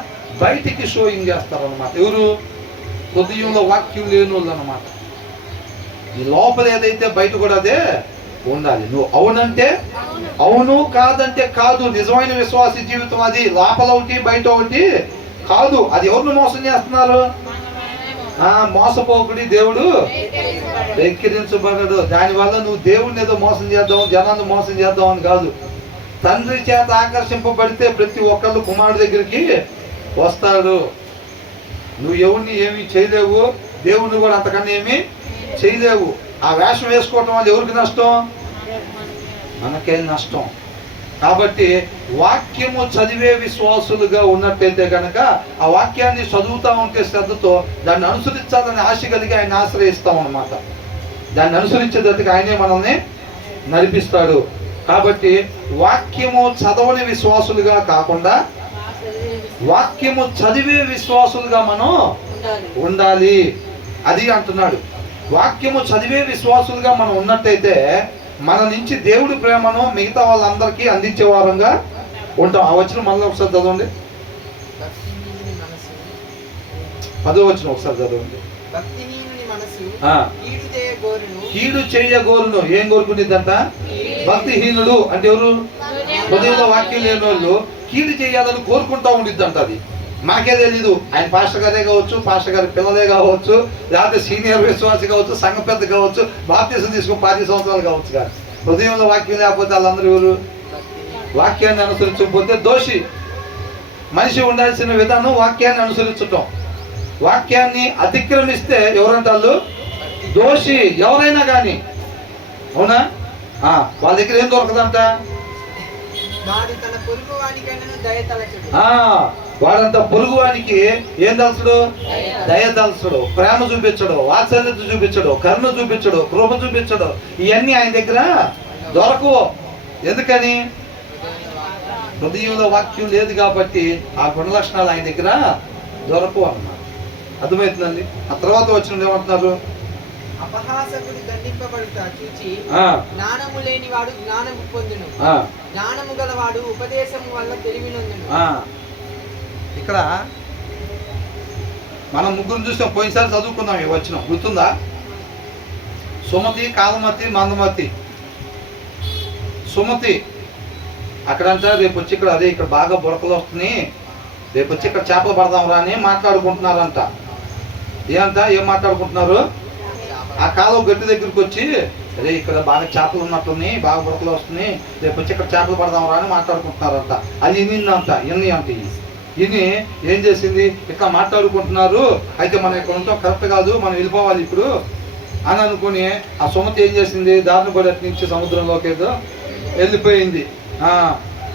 బయటికి షోయింగ్ చేస్తారనమాట. ఎవరు? హృదయంలో వాక్యం లేని వాళ్ళు అనమాట. ఈ లోపల ఏదైతే బయట కూడా అదే ఉండాలి. నువ్వు అవునంటే అవును, కాదంటే కాదు. నిజమైన విశ్వాస జీవితం అది. లోపల ఒకటి బయట ఒకటి కాదు. అది ఎవరిని మోసం చేస్తున్నారు? మోసపోకుడి దేవుడు వెక్కిరించబడడు. దానివల్ల నువ్వు దేవుడిని ఏదో మోసం చేద్దాం, జనాన్ని మోసం చేద్దాం అని కాదు. తండ్రి చేత ఆకర్షింపబడితే ప్రతి ఒక్కళ్ళు కుమారుడి దగ్గరికి వస్తాడు. నువ్వు ఎవరిని ఏమి చేయలేవు, దేవుడిని కూడా అంతకన్నా ఏమి చేయలేవు. ఆ వేషం వేసుకోవటం వల్ల ఎవరికి నష్టం? మనకే నష్టం. కాబట్టి వాక్యము చదివే విశ్వాసులుగా ఉన్నట్టయితే కనుక ఆ వాక్యాన్ని చదువుతూ ఉంటే శ్రద్ధతో దాన్ని అనుసరించాలని ఆశ కలిగి ఆయన ఆశ్రయిస్తాం అన్నమాట. దాన్ని అనుసరించేటట్టుగా ఆయనే మనల్ని నడిపిస్తాడు. కాబట్టి వాక్యము చదవని విశ్వాసులుగా కాకుండా వాక్యము చదివే విశ్వాసులుగా మనం ఉండాలి. అది అంటున్నాడు. వాక్యము చదివే విశ్వాసులుగా మనం ఉన్నట్టయితే మన నుంచి దేవుడి ప్రేమను మిగతా వాళ్ళందరికీ అందించే వారంగా ఉంటాం. ఆ వచనం మళ్ళీ ఒకసారి చదవండి. 10వ వచనం ఒకసారి చదవండి. కీడు చేయగోరును. ఏం కోరుకునేదంట? భక్తిహీనుడు అంటే ఎవరు? హృదయంలో వాక్యం లేని వాళ్ళు కీడు చేయాలని కోరుకుంటా ఉండిద్దంట. అది మాకే తెలీదు. ఆయన పాస్టర్ గారే కావచ్చు, పాస్టర్ గారి పిల్లలే కావచ్చు, లేకపోతే సీనియర్ విశ్వాసి కావచ్చు, సంఘ పెద్ద కావచ్చు, బాప్తిసం తీసుకుని 10 సంవత్సరాలు కావచ్చు. కానీ హృదయంలో వాక్యం లేకపోతే వాళ్ళందరూ ఎవరు? వాక్యాన్ని అనుసరించకపోతే దోషి. మనిషి ఉండాల్సిన విధానం వాక్యాన్ని అనుసరించటం. వాక్యాన్ని అతిక్రమిస్తే ఎవరంటారు? దోషి. ఎవరైనా కానీ. అవునా? వాళ్ళ దగ్గర ఏం దొరకదంట? వాడంతా పొరుగువానికి ఏం తలచడు? దయ తలచడు, ప్రేమ చూపించడు, వాత్సల్యత చూపించడు, కరుణ చూపించడు, కృప చూపించడు. ఇవన్నీ ఆయన దగ్గర దొరకవు. ఎందుకని? హృదయంలో వాక్యం లేదు కాబట్టి ఆ గుణ లక్షణాలు ఆయన దగ్గర దొరకవు అన్నమాట. అర్థమవుతుందండి. ఆ తర్వాత వచ్చిన ఏమంటున్నారు? అపహాసకుడు దండింపబడుట చూచి జ్ఞానము లేని వాడు జ్ఞానము పొందును, జ్ఞానము గలవాడు ఉపదేశము వల్ల తెలివినొందును. ఇక్కడ మనం ముగ్గురు చూసాం. పోయినసారి చదువుకున్నాం. ఈ వచనం గుర్తుందా? సుమతి, కాలమతి, మందమతి. సుమతి అక్కడంతా రేపు వచ్చి ఇక్కడ అదే ఇక్కడ బాగా బురకలు వస్తున్నాయి, రేపు వచ్చి ఇక్కడ చేపలు పడదాం రా అని మాట్లాడుకుంటున్నారంట. ఏం మాట్లాడుకుంటున్నారు? ఆ కాలువ గట్టి దగ్గరికి వచ్చి అదే ఇక్కడ బాగా చేపలు ఉన్నట్టున్నాయి, బాగా బురకలు వస్తున్నాయి, రేపు వచ్చి ఇక్కడ చేపలు పడదాం రా అని మాట్లాడుకుంటున్నారంట. అది ఇన్నిందంట. ఇన్ని అంటే ఇన్ని ఏం చేసింది? ఇట్లా మాట్లాడుకుంటున్నారు, అయితే మనం ఇక్కడ ఉంటాం కరెక్ట్ కాదు, మనం వెళ్ళిపోవాలి ఇప్పుడు అని అనుకుని ఆ సుమతి ఏం చేసింది? దారిని పడి నుంచి సముద్రంలోకి ఏదో వెళ్ళిపోయింది.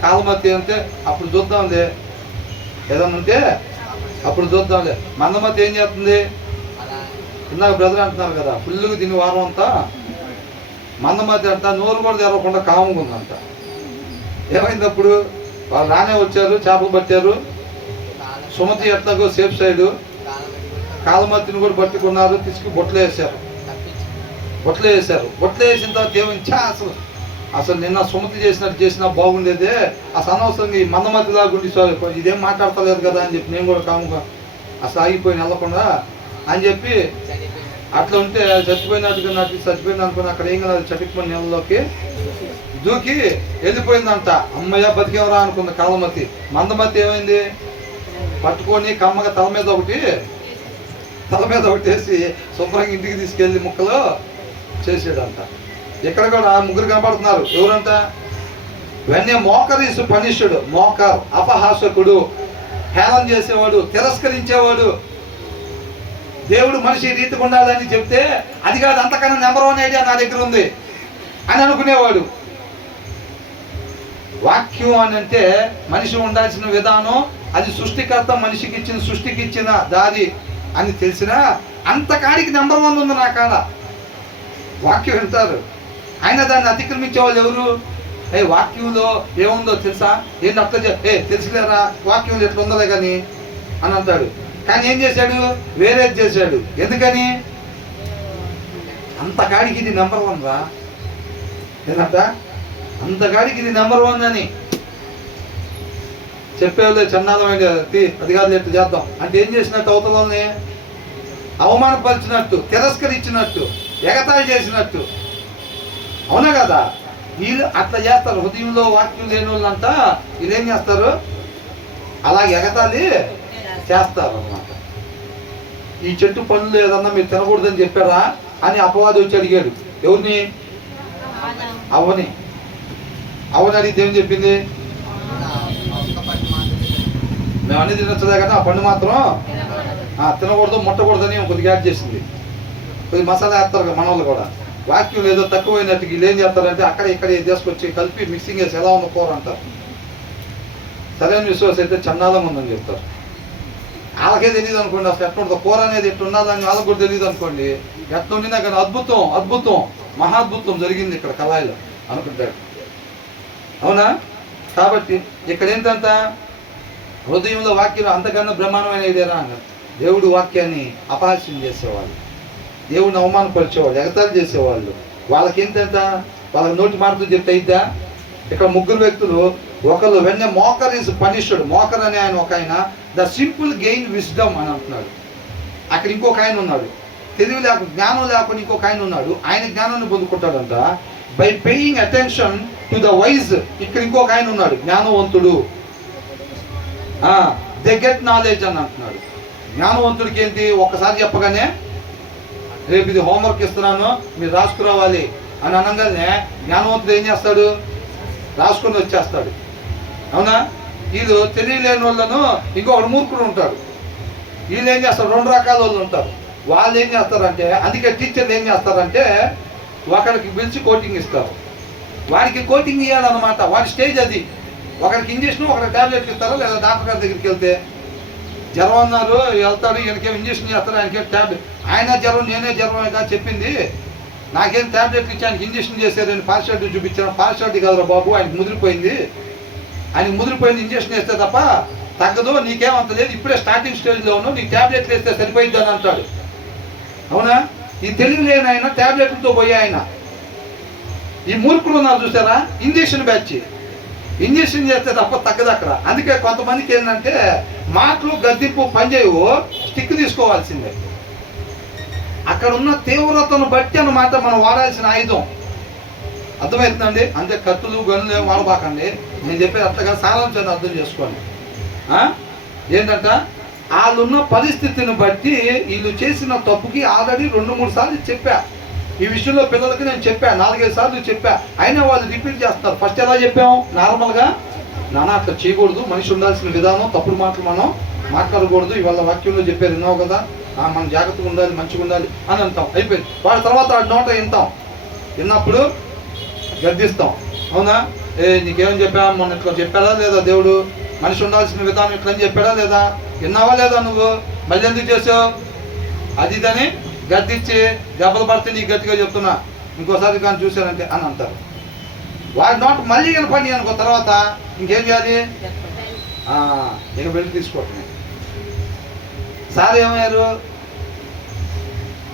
కాలమతి అంటే అప్పుడు చూద్దాంలే, ఏదన్నా ఉంటే అప్పుడు చూద్దాంలే. మందమతి ఏం చేస్తుంది? ఇందాక బ్రదర్ అంటున్నారు కదా, ఫుల్లుగా తిని వారం అంతా. మందమతి అంట నోరు కూడా తెరవకుండా కాముగా ఉందంట. ఏమైంది అప్పుడు? వాళ్ళు రానే వచ్చారు, చేపలు పట్టారు. సుమతి ఎట్లాగో సేఫ్ సైడ్, కాలమతిని కూడా పట్టుకున్నారు, తీసుకు బొట్లు వేసారు. బొట్లు వేసిన తర్వాత దేవుని అసలు నిన్న సుమతి చేసినట్టు చేసినా బాగుండేదే, అసలు అనవసరంగా ఈ మందమతిలా గుండి ఇదేం మాట్లాడతలేదు కదా అని చెప్పి నేను కూడా కాముగా అసలు ఆగిపోయిన వెళ్ళకుండా అని చెప్పి అట్లా ఉంటే చచ్చిపోయినట్టుగా చచ్చిపోయింది అనుకుని అక్కడ ఏం కదా చటికిపోయిన నెలలోకి దూకి వెళ్ళిపోయిందంట. అమ్మయ్య బతికేవరా అనుకున్న కాలమతి. మందమతి ఏమైంది, పట్టుకొని కమ్మగా తల మీద ఒకటి వేసి శుభ్రంగా ఇంటికి తీసుకెళ్ళి ముక్కలు చేసాడంట. ఇక్కడ కూడా ముగ్గురు కనపడుతున్నారు. ఎవరంట? వెన్నే మోకరీసు పనిష్యుడు, మోకర్ అపహాసకుడు, హేళన చేసేవాడు, తిరస్కరించేవాడు. దేవుడు మనిషి రీతిగా ఉండాలని చెప్తే అది కాదు, అంతకన్నా నెంబర్ 1 ఐడియా నా దగ్గర ఉంది అని అనుకునేవాడు. వాక్యం అని అంటే మనిషి ఉండాల్సిన విధానం, అది సృష్టికర్త మనిషికి ఇచ్చిన సృష్టికి ఇచ్చిన దారి అని తెలిసినా అంతకాడికి నెంబర్ 1 ఉంది నా కాడ. వాక్యం వింటారు. ఆయన దాన్ని అతిక్రమించే వాళ్ళు ఎవరు? వాక్యంలో ఏముందో తెలుసా, ఏంటి అర్థం తెలుసులేరా, వాక్యంలో ఎట్లా ఉందలే కానీ అని అంటాడు. కానీ ఏం చేశాడు? వేరేది చేశాడు. ఎందుకని? అంతకాడికి ఇది నెంబర్ 1 రా. ఏంటంట? అంతకాడికి ఇది నెంబర్ 1 అని చెప్పేవాళ్ళే. చండాలమైన అది కాదు, ఎట్టు చేద్దాం అంటే ఏం చేసినట్టు? అవతలని అవమానపరిచినట్టు, తిరస్కరించినట్టు, ఎగతాళి చేసినట్టు. అవునా కదా? వీళ్ళు అట్లా చేస్తారు. హృదయంలో వాక్యం లేని వాళ్ళంతా వీళ్ళు ఏం చేస్తారు? అలాగే ఎగతాళి చేస్తారు అన్నమాట. ఈ చెట్టు పనులు ఏదన్నా మీరు తినకూడదని చెప్పారా అని అపవాది వచ్చి అడిగాడు. ఎవరిని? అవని. అవని అడిగితే ఏం చెప్పింది? మేము అన్ని తినొచ్చలే కానీ ఆ పండు మాత్రం తినకూడదు, ముట్టకూడదని కొద్దిగా యాడ్ చేసింది. కొద్ది మసాలా వేస్తారు కదా మన వాళ్ళు కూడా. వాక్యం ఏదో తక్కువైనట్టు వీళ్ళు ఏం చేస్తారంటే అక్కడ ఇక్కడ తీసుకొచ్చి కలిపి మిక్సింగ్ వేసి ఎలా ఉన్న కూర అంటారు. సరైన విశ్వాసం అయితే చండాలంగా ఉందని చెప్తారు. వాళ్ళకే తెలియదు అనుకోండి అసలు ఎట్లా ఉంటుంది కూర అనేది, ఎట్లా ఉండాలని వాళ్ళకి కూడా తెలియదు అనుకోండి. ఎట్లా ఉండినా కానీ అద్భుతం మహాద్భుతం జరిగింది ఇక్కడ కళాయిలో అనుకుంటాడు. అవునా? కాబట్టి ఇక్కడ ఏంటంట, హృదయంలో వాక్యం అంతకన్నా బ్రహ్మాండమైన ఇదేరా అన్నారు. దేవుడు వాక్యాన్ని అపహాస్యం చేసేవాళ్ళు, దేవుడిని అవమానపరిచేవాళ్ళు, ఎగతాళి చేసేవాళ్ళు. వాళ్ళకి ఏంటంట, వాళ్ళకి నోటి మాటలు చెప్తే అయిద్దా? ఇక్కడ ముగ్గురు వ్యక్తులు, ఒకరు వెన్న మోకర్ ఈజ్ పనిష్డ్. మోకర్ అనే ఆయన ఒక ఆయన, ద సింపుల్ గెయిన్ విజ్డమ్ అని అంటున్నాడు. అక్కడ ఇంకొక ఆయన ఉన్నాడు, తెలివి జ్ఞానం లేకుండా ఇంకొక ఆయన ఉన్నాడు. ఆయన జ్ఞానాన్ని పొందుకుంటాడంట by paying attention to the wise. ఇక్కడ ఇంకొక ఆయన ఉన్నాడు, జ్ఞానవంతుడు. దే గెట్ నాలెడ్జ్ అని అంటున్నాడు. జ్ఞానవంతుడికి ఏంటి, ఒక్కసారి చెప్పగానే రేపు ఇది హోంవర్క్ ఇస్తున్నాను మీరు రాసుకురావాలి అని అనగానే జ్ఞానవంతుడు ఏం చేస్తాడు? రాసుకొని వచ్చేస్తాడు. అవునా? వీళ్ళు తెలియలేని వాళ్ళను ఇంకొకడు మూర్ఖుడు ఉంటాడు. వీళ్ళు ఏం చేస్తారు? 2 రకాల వాళ్ళు ఉంటారు. వాళ్ళు ఏం చేస్తారంటే, అందుకే టీచర్లు ఏం చేస్తారంటే ఒకరికి పిలిచి కోచింగ్ ఇస్తారు. వాడికి కోచింగ్ ఇవ్వాలన్నమాట. వాడి స్టేజ్ అది. ఒకరికి ఇంజక్షన్, ఒకరికి ట్యాబ్లెట్ ఇస్తారు. లేదా డాక్టర్ గారి దగ్గరికి వెళ్తే జ్వరం అన్నారు, వెళ్తాడు, ఈయనకేం ఇంజక్షన్ చేస్తారు, ఆయనకేం ట్యాబ్లెట్. ఆయన జ్వరం నేనే జ్వరం కదా చెప్పింది, నాకేం ట్యాబ్లెట్లు ఇచ్చి ఆయనకి ఇంజక్షన్ చేశారని పార్షాలిటీ చూపించాను. పార్షాలిటీ కదరా బాబు, ఆయనకి ముదిరిపోయింది, ఇంజక్షన్ వేస్తే తప్ప తగ్గదు, నీకేమంత లేదు, ఇప్పుడే స్టార్టింగ్ స్టేజ్లో ఉన్నావు, నీకు ట్యాబ్లెట్లు వేస్తే సరిపోయింది అని అంటాడు. అవునా? ఈ తెలివి లేని ఆయన ట్యాబ్లెట్లతో పోయే ఆయన. ఈ మూర్ఖులు ఉన్నారు చూసారా, ఇంజక్షన్ బ్యాచ్. ఇంజక్షన్ చేస్తే తప్ప తగ్గదు అక్కడ. అందుకే కొంతమందికి ఏంటంటే మాటలు గద్దింపు పనిచేయవు, స్టిక్ తీసుకోవాల్సిందే. అక్కడ ఉన్న తీవ్రతను బట్టి అన్నమాట మనం వాడాల్సిన ఆయుధం. అర్థమవుతుందండి? అంతే కత్తులు గన్నులు ఏం వాడబాకండి. నేను చెప్పేది అట్లా సారాంశాన్ని అర్థం చేసుకోండి. ఏంటంట, వాళ్ళున్న పరిస్థితిని బట్టి వీళ్ళు చేసిన తప్పుకి ఆల్రెడీ 2-3 సార్లు చెప్పా. ఈ విషయంలో పిల్లలకి నేను చెప్పా, 4-5 సార్లు చెప్పా. అయినా వాళ్ళు రిపీట్ చేస్తారు. ఫస్ట్ ఎలా చెప్పాము? నార్మల్గా, నాన్న అట్లా చేయకూడదు, మనిషి ఉండాల్సిన విధానం, తప్పుడు మాటలు మనం మాట్లాడకూడదు, ఇవాళ వాక్యంలో చెప్పారు విన్నావు కదా, మనం జాగ్రత్తగా ఉండాలి, మంచిగా ఉండాలి అని అంటాం. అయిపోయింది. వాడి తర్వాత వాడి నోట వింటాం. విన్నప్పుడు గర్దిస్తాం. అవునా? నీకేమని చెప్పా, మొన్న ఇట్లా చెప్పాడా లేదా దేవుడు, మనిషి ఉండాల్సిన విధానం ఇట్లా అని చెప్పాడా లేదా, విన్నావా లేదా, నువ్వు మళ్ళీ ఎందుకు చేసావు, అది ఇదని గద్దించి దెబ్బలు పడితే నీకు గట్టిగా చెప్తున్నా, ఇంకోసారి కానీ చూశానంటే అని అంటారు. వాడి నోట మళ్ళీ వినపడి అనుకో తర్వాత ఇంకేం చేయాలి? ఇక వెళ్ళి తీసుకోవటమే. సార్ ఏమయ్యారు?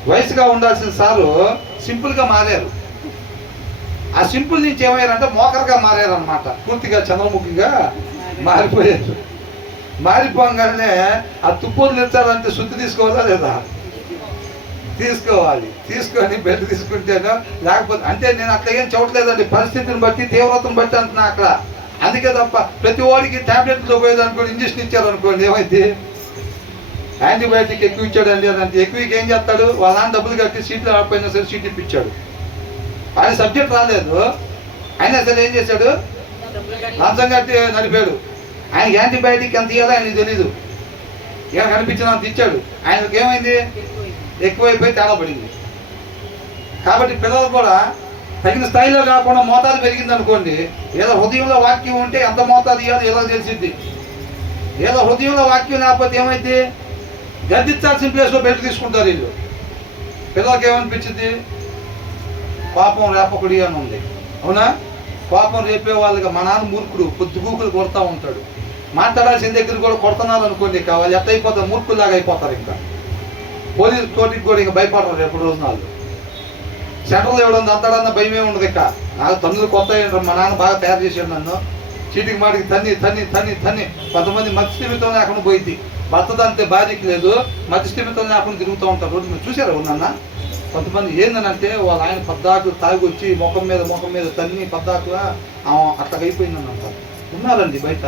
వయసుగా ఉండాల్సిన సారు సింపుల్గా మారారు. ఆ సింపుల్ నుంచి ఏమయ్యారంటే మోకర్గా మారారు అనమాట. పూర్తిగా చంద్రముఖిగా మారిపోయారు. మారిపోగానే ఆ తుప్పలు తెచ్చాలంటే శుద్ధి తీసుకోవాలా లేదా? తీసుకోవాలి. తీసుకొని బెల్ట్ తీసుకుంటేనో లేకపోతే అంటే నేను అట్లా ఏం చూడలేదండి, పరిస్థితిని బట్టి తీవ్రతను బట్టి అంటున్నా అక్కడ. అందుకే తప్ప ప్రతి వాడికి ట్యాబ్లెట్లో పోయేదనుకోండి, ఇంజక్షన్ ఇచ్చారనుకోండి ఏమైంది? యాంటీబయాటిక్ ఎక్కువ ఇచ్చాడండి అని అంటే ఎక్కువకి ఏం చేస్తాడు? వాళ్ళ డబ్బులు కట్టి సీట్లు రాకపోయినా సరే సీట్ ఇప్పించాడు. ఆయన సబ్జెక్ట్ రాలేదు అయినా సరే ఏం చేశాడు? లంచం కట్టి నడిపాడు. ఆయన యాంటీబయాటిక్ ఎంత ఇవ్వాలో ఆయనకి తెలీదు. ఇక కనిపించినంత ఇచ్చాడు. ఆయనకి ఏమైంది? ఎక్కువైపోయి తేడా పడింది. కాబట్టి పిల్లలు కూడా తగిన స్థాయిలో కాకుండా మోతాదు పెరిగింది అనుకోండి, ఏదో హృదయంలో వాక్యం ఉంటే ఎంత మోతాదు ఇవ్వాలో ఏదో తెలిసిద్ది. ఏదో హృదయంలో వాక్యం లేకపోతే ఏమైంది? గద్దించాల్సిన ప్లేస్లో బెల్ట్ తీసుకుంటారు వీళ్ళు. పిల్లలకి ఏమనిపించింది? పాపం రేపకుడి అని ఉంది. అవునా? పాపం రేపే వాళ్ళకి మా నాన్న మూర్ఖుడు పొద్దుగూకులు కొడతా ఉంటాడు. మాట్లాడాల్సిన దగ్గర కూడా కొడుతున్నారు అనుకోండి, వాళ్ళు ఎట్ట అయిపోతారు? మూర్ఖుల్లాగా అయిపోతారు. ఇంకా పోలీసు కోర్టుకి కూడా ఇంకా భయపడరు రేపు రోజు నాళ్ళు. సెంటర్లో ఇవ్వడం అంతాడన్న భయమే ఉండదు. ఇక నాకు తన్నులు కొత్త మా నాన్న బాగా తయారు చేశాడు నన్ను. చీటికి మాటికి తన్ని తన్ని తన్ని తన్ని కొంతమంది మత్స్యమితం లేకుండా పోయింది. భర్త అంతే భార్యకి లేదు, మత్స్యమితం లేకుండా తిరుగుతూ ఉంటారు. రోజు మీరు చూసారా నాన్న? కొంతమంది ఏందనంటే వాళ్ళ ఆయన పద్దాకు తాగి వచ్చి ముఖం మీద తన్ని పద్దాకుగా అట్లా అయిపోయిందని అంటారు. ఉన్నారండి బయట.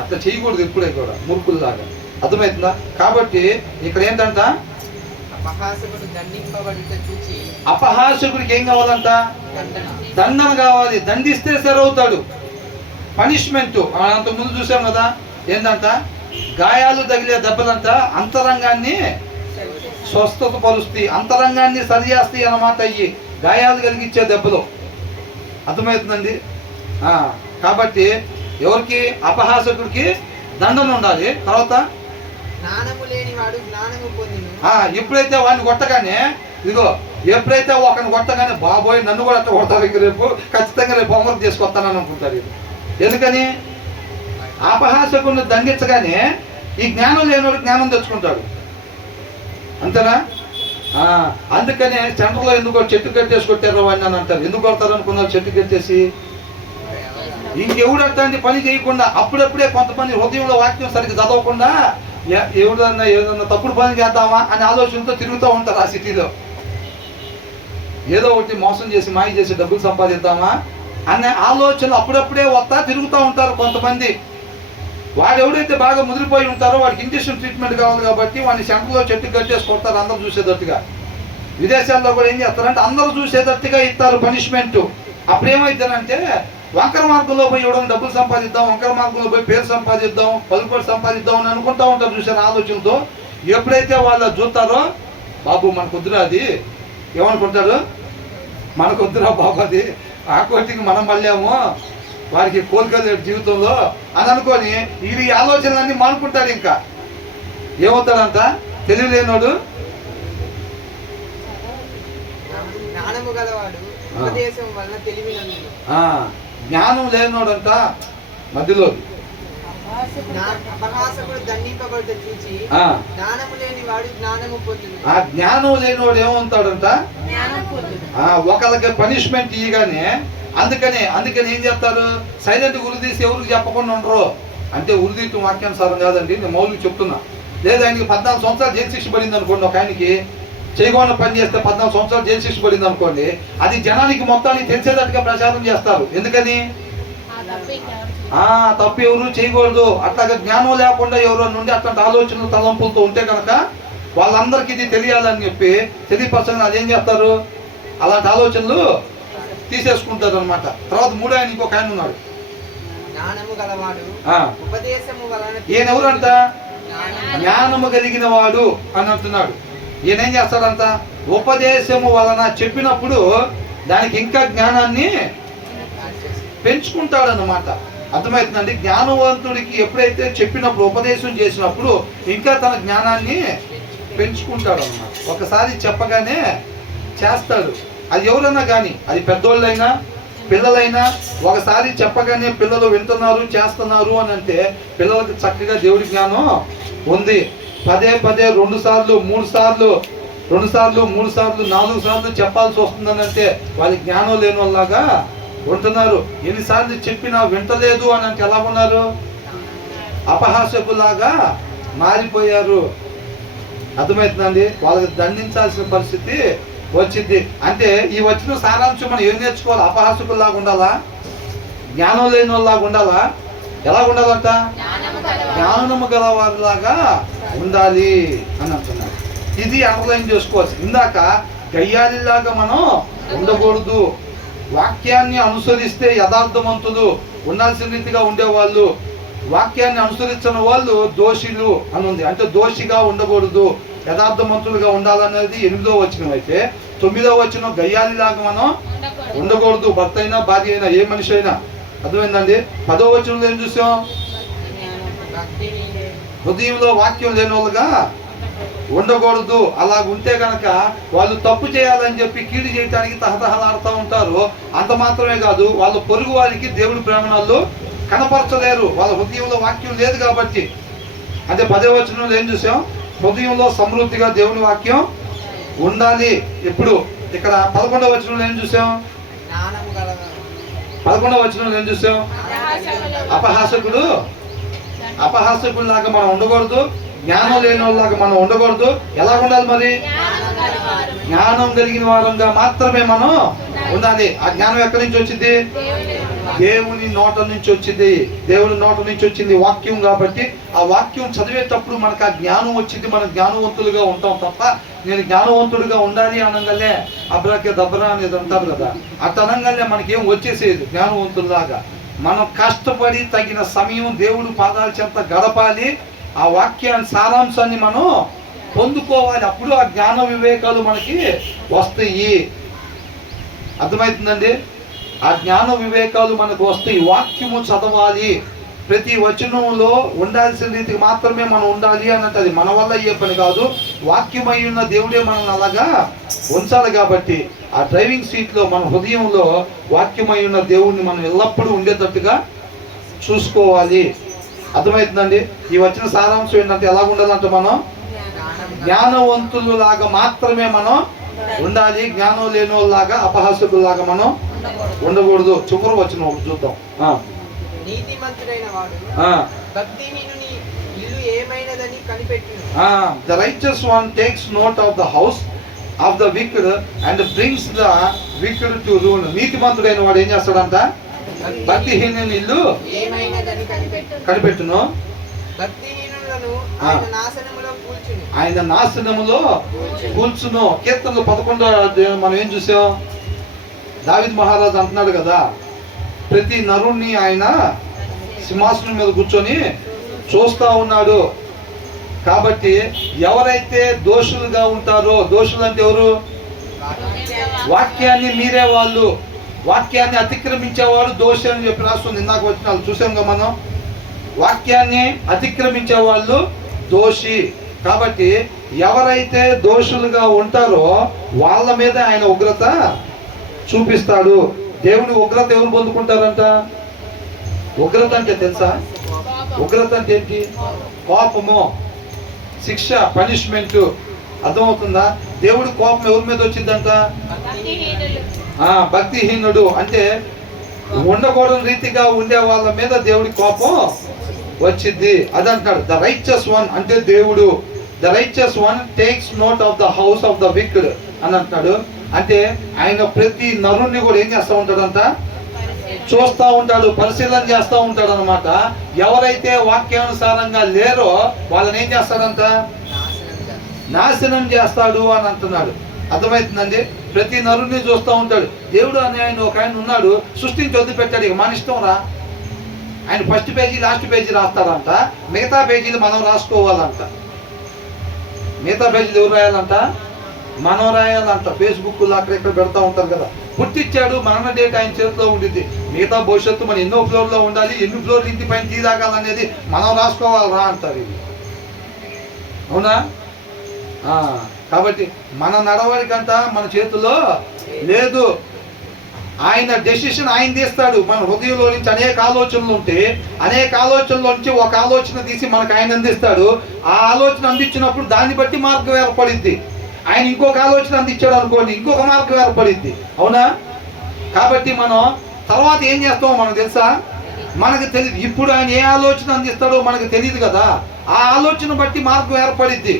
అట్లా చేయకూడదు ఎప్పుడే కూడా మూర్ఖుల్లాగా. అర్థమవుతుందా? కాబట్టి ఇక్కడ ఏంటంట? అపహాసకుడికి ఏం కావాలంట? దండన కావాలి. దండిస్తే సరవుతాడు. పనిష్మెంట్ అంత ముందు చూసాం కదా. ఏంటంట? గాయాలు తగిలే దెబ్బలంట అంతరంగాన్ని స్వస్థత పరుస్తాయి, అంతరంగాన్ని సరి చేస్తాయి అన్నమాట. అయ్యి గాయాలు కలిగించే దెబ్బలు. అర్థమవుతుందండి? కాబట్టి ఎవరికి? అపహాసకుడికి దండన ఉండాలి. తర్వాత ఎప్పుడైతే వాడిని కొట్టగానే, ఇదిగో ఎప్పుడైతే ఒకరిని కొట్టగానే బాబోయ్ నన్ను కూడా అట్లా కొడతారు, ఇంక రేపు ఖచ్చితంగా రేపు హోంవర్క్ చేసుకొస్తానని అనుకుంటారు. ఎందుకని? అపహాసకుడిని దండించగానే ఈ జ్ఞానం లేనివాడు జ్ఞానం తెచ్చుకుంటాడు. అంతేనా? అందుకనే సెంటర్లో ఎందుకో చెట్టు కట్టేసి కొట్టారు వాడిని అని అంటారు. ఎందుకు కొడతారు అనుకున్నారు? చెట్టు కట్టేసి ఇంకెవడు అట్లాంటి పని చేయకుండా అప్పుడప్పుడే కొంతమంది హృదయంలో వాక్యం సరిగ్గా చదవకుండా ఎవడన్నా ఏదన్నా తప్పుడు పని చేద్దామా అనే ఆలోచనతో తిరుగుతూ ఉంటారు ఆ సిటీలో. ఏదో ఒకటి మోసం చేసి మాయ చేసి డబ్బులు సంపాదిద్దామా అనే ఆలోచనలు అప్పుడప్పుడే వస్తా తిరుగుతూ ఉంటారు కొంతమంది. వాడు ఎవడైతే బాగా ముదిరిపోయి ఉంటారో వాడికి ఇంజక్షన్ ట్రీట్మెంట్ కావాలి కాబట్టి వాడిని సెంటర్లో చెట్టు కట్టేసి కొడతారు అందరూ చూసేటట్టుగా. విదేశాల్లో కూడా ఏం చేస్తారంటే అందరూ చూసేటట్టుగా ఇస్తారు పనిష్మెంట్. అప్పుడు ఏమైందంటే వంకర మార్గంలో పోయి ఇవ్వడం, డబ్బులు సంపాదిద్దాం, వంకర మార్గంలో పోయి పేరు సంపాదిద్దాం, పలుకుబడి సంపాదిద్దాం అని అనుకుంటూ ఉంటారు చూసారు ఆలోచనతో. ఎప్పుడైతే వాళ్ళు చూస్తారో బాబు మనకొద్దురా, అది ఏమనుకుంటారు? మనకొద్దురా బాబు, అది ఆ కోటికి మనం మళ్ళాము, వారికి కోలుకోలేడు జీవితంలో అని అనుకొని ఈ ఆలోచనలన్నీ మానుకుంటాడు. ఇంకా ఏమవుతాడంట? తెలియలేనోడు జ్ఞానం లేనోడంట మధ్యలో. ఆ జ్ఞానం లేనివాడు ఏమవుతాడంట? ఒకళ్ళకి పనిష్మెంట్ ఇయ్యగానే అందుకని ఏం చేస్తారు? సైలెంట్ ఉరిదీసి ఎవరికి చెప్పకుండా ఉండరు. అంటే ఉరిదీయటం వాక్యానుసారం కాదండి, నేను మౌలికి చెప్తున్నా. లేదా ఆయనకి 14 సంవత్సరాలు జైలు శిక్ష పడింది అనుకోండి, ఒక ఆయనకి చేయకుండా పని చేస్తే 14 సంవత్సరాలు జైలు శిక్ష పడింది అనుకోండి, అది జనానికి మొత్తానికి తెలిసేటట్టుగా ప్రచారం చేస్తారు. ఎందుకని? తప్పు ఎవరు చేయకూడదు. అట్లాగా జ్ఞానం లేకుండా ఎవరో నుండి అట్లాంటి ఆలోచనలు తలంపులతో ఉంటే కనుక వాళ్ళందరికీ ఇది తెలియాలని చెప్పి తెలియపరచని అదేం చేస్తారు? అలాంటి ఆలోచనలు తీసేసుకుంటారు అనమాట. తర్వాత మూడో ఆయన ఇంకొక ఆయన ఉన్నాడు, ఈయన ఎవరంట? జ్ఞానము కలిగిన వాడు అని అంటున్నాడు. ఈయన ఏం చేస్తాడంట? ఉపదేశము వలన చెప్పినప్పుడు దానికి ఇంకా జ్ఞానాన్ని పెంచుకుంటాడన్నమాట. అర్థమవుతుందండి? జ్ఞానవంతుడికి ఎప్పుడైతే చెప్పినప్పుడు ఉపదేశం చేసినప్పుడు ఇంకా తన జ్ఞానాన్ని పెంచుకుంటాడు అన్నమాట. ఒకసారి చెప్పగానే చేస్తాడు. అది ఎవరైనా కానీ, అది పెద్దోళ్ళైనా పిల్లలైనా, ఒకసారి చెప్పగానే పిల్లలు వింటున్నారు చేస్తున్నారు అని అంటే పిల్లలకి చక్కగా దేవుడి జ్ఞానం ఉంది. పదే పదే 2 సార్లు 3 సార్లు 2 సార్లు 3 సార్లు 4 సార్లు చెప్పాల్సి వస్తుందని అంటే వాళ్ళకి జ్ఞానం లేని వాళ్ళలాగా ఉంటున్నారు. ఎన్నిసార్లు చెప్పినా వింటలేదు అని అంటే ఎలా ఉన్నారు? అపహాసకులాగా మారిపోయారు. అర్థమవుతుందండి? వాళ్ళకి దండించాల్సిన పరిస్థితి వచ్చింది. అంటే ఈ వచ్చిన సారాంశం మనం ఏం నేర్చుకోవాలి? అపహాసకుల్లాగా ఉండాలా? జ్ఞానం లేని వాళ్ళలాగా ఉండాలా? ఎలా ఉండాలంట? జ్ఞానము గలవారిలాగా ఉండాలి అని అంటున్నారు. ఇది అండర్లైన్ చేసుకోవచ్చు. ఇందాక గయ్యాలిలాగా మనం ఉండకూడదు. వాక్యాన్ని అనుసరిస్తే యథార్థవంతులు ఉండాల్సిన రీతిగా ఉండేవాళ్ళు, వాక్యాన్ని అనుసరించిన వాళ్ళు దోషులు అని ఉంది. అంటే దోషిగా ఉండకూడదు, యథార్థవంతులుగా ఉండాలనేది 8వ వచనం అయితే, 9వ వచనం గయ్యాలిలాగా మనం ఉండకూడదు. భర్త అయినా భార్య అయినా ఏ మనిషి అయినా. అర్థమైందండి? 10వ వచనంలో ఏం చూసాం? హృదయంలో వాక్యం లేని వాళ్ళుగా ఉండకూడదు. అలా ఉంటే కనుక వాళ్ళు తప్పు చేయాలని చెప్పి కీడు చేయడానికి తహతహలాడుతూ ఉంటారు. అంత మాత్రమే కాదు, వాళ్ళ పొరుగు వారికి దేవుడి ప్రేమణాలు కనపరచలేరు. వాళ్ళ హృదయంలో వాక్యం లేదు కాబట్టి. అంటే 10వ వచనంలో ఏం చూసాం? హృదయంలో సమృద్ధిగా దేవుని వాక్యం ఉండాలి. ఇప్పుడు ఇక్కడ 11వ వచనంలో ఏం చూసాం? 11వ వచనంలో ఏం చూసాం? అపహాసకుడు లాగా మనం ఉండకూడదు, జ్ఞానం లేని వాళ్ళలాగా మనం ఉండకూడదు. ఎలా ఉండాలి మరి? జ్ఞానం కలిగిన వారంగా మాత్రమే మనం ఉండాలి. ఆ జ్ఞానం ఎక్కడి నుంచి వచ్చింది? దేవుని నోట నుంచి వచ్చింది. దేవుని నోట నుంచి వచ్చింది వాక్యం. కాబట్టి ఆ వాక్యం చదివేటప్పుడు మనకు ఆ జ్ఞానం వచ్చింది. మనం జ్ఞానవంతులుగా ఉంటాం తప్ప, నేను జ్ఞానవంతుడిగా ఉండాలి అనగానే అబ్రాకే దబ్రా అనేది అంటారు కదా, అట్ అనగానే మనకేం వచ్చేసేది జ్ఞానవంతుల్లాగా. మనం కష్టపడి తగిన సమయం దేవుడు పాదాల చెంత గడపాలి. ఆ వాక్యాన్ని సారాంశాన్ని మనం పొందుకోవాలి. అప్పుడు ఆ జ్ఞాన వివేకాలు మనకి వస్తాయి. అర్థమవుతుందండి? ఆ జ్ఞాన వివేకాలు మనకు వస్తాయి. వాక్యము చదవాలి. ప్రతి వచనంలో ఉండాల్సిన రీతికి మాత్రమే మనం ఉండాలి అన్నట్టు. అది మన వల్ల అయ్యే పని కాదు. వాక్యమై ఉన్న దేవుడే మనల్ని అలాగా ఉంచాలి. కాబట్టి ఆ డ్రైవింగ్ సీట్లో మన హృదయంలో వాక్యమై ఉన్న దేవుడిని మనం ఎల్లప్పుడూ ఉండేటట్టుగా చూసుకోవాలి. అర్థమవుతుందండి? ఈ వచ్చిన సారాంశం ఏంటంటే ఎలా ఉండాలంటే మనం జ్ఞానవంతులు లాగా మాత్రమే మనం ఉండాలి. జ్ఞానం లేని వాళ్ళలాగా అపహాసకుల్లాగా మనం ఉండకూడదు. చివరి వచ్చిన చూద్దాం. నీతిమంతుడైన వాడు భక్తిహీనుని ఇల్లు ఏమైనదని కనిపెట్టును. The righteous one takes note of the house of the wicked and brings the wicked to ruin. నీతిమంతుడైన వాడు ఏం చేస్తాడంట? భక్తిహీనుని ఇల్లు కనిపెట్టును. భక్తిహీనులను ఆయన నాశనములో కూల్చును. కీర్తనలు 11 మనం ఏం చూసాం? దావీదు మహారాజు అంటున్నాడు కదా, ప్రతి నరుణ్ణి ఆయన సింహాసనం మీద కూర్చొని చూస్తూ ఉన్నాడు. కాబట్టి ఎవరైతే దోషులుగా ఉంటారో, దోషులు అంటే ఎవరు? వాక్యాన్ని మీరే వాళ్ళు, వాక్యాన్ని అతిక్రమించేవాడు దోషి అని చెప్పి రాస్తుంది. ఇందాక వచ్చిన చూసాం కదా మనం. వాక్యాన్ని అతిక్రమించే వాళ్ళు దోషి. కాబట్టి ఎవరైతే దోషులుగా ఉంటారో వాళ్ళ మీద ఆయన ఉగ్రత చూపిస్తాడు. దేవుని ఉగ్రత ఎవరు పొందుకుంటారంట? ఉగ్రత అంటే తెలుసా? ఉగ్రత అంటే ఏంటి? కోపము, శిక్ష, పనిష్మెంట్. అర్థమవుతుందా? దేవుడి కోపం ఎవరి మీద వచ్చిందంట? భక్తిహీనుడు అంటే ఉండకూడని రీతిగా ఉండే వాళ్ళ మీద దేవుడి కోపం వచ్చింది. అదంటాడు ద రైచస్ వన్ అంటే దేవుడు. The righteous one takes note of the house of the wicked అని అంటాడు. అంటే ఆయన ప్రతి నరుణ్ణి కూడా ఏం చేస్తూ ఉంటాడంట? చూస్తూ ఉంటాడు, పరిశీలన చేస్తూ ఉంటాడు అనమాట. ఎవరైతే వాక్యానుసారంగా లేరో వాళ్ళని ఏం చేస్తాడంట? నాశనం చేస్తాడు అని అంటున్నాడు. అర్థమవుతుందండి? ప్రతి నరుణ్ణి చూస్తూ ఉంటాడు. దేవుడు అని ఆయన ఒక ఆయన ఉన్నాడు, సృష్టించి వదిలిపెట్టాడు. ఇక మన ఇష్టం రా. ఆయన ఫస్ట్ పేజీ లాస్ట్ పేజీ రాస్తాడంట, మిగతా పేజీలు మనం రాసుకోవాలంట. మిగతా పేజీలు ఎవరు రాయాలంట? మనం రాయాలంట. ఫేస్బుక్లో అక్కడెక్కడ పెడతా ఉంటారు కదా. పుట్టించాడు, మరణ డేట్ ఆయన చేతిలో ఉండిద్ది. మిగతా భవిష్యత్తు మనం ఎన్నో ఫ్లోర్లో ఉండాలి, ఎన్ని ఫ్లోర్లు ఇంటి పైన తీరాగాలనేది మనం రాసుకోవాలరా అంటారు ఇది. అవునా? కాబట్టి మన నడవడికంతా మన చేతుల్లో లేదు. ఆయన డెసిషన్ ఆయన తీస్తాడు. మన హృదయంలో నుంచి అనేక ఆలోచనలు ఉంటే అనేక ఆలోచనల నుంచి ఒక ఆలోచన తీసి మనకు ఆయన అందిస్తాడు. ఆ ఆలోచన అందించినప్పుడు దాన్ని బట్టి మార్గం ఏర్పడిద్ది. ఆయన ఇంకొక ఆలోచన అందించాడు అనుకోండి, ఇంకొక మార్గం ఏర్పడిద్ది. అవునా? కాబట్టి మనం తర్వాత ఏం చేస్తామో మనకు తెలుసా? మనకు తెలియదు. ఇప్పుడు ఆయన ఏ ఆలోచన అందిస్తాడో మనకు తెలియదు కదా. ఆ ఆలోచన బట్టి మార్గం ఏర్పడిద్ది.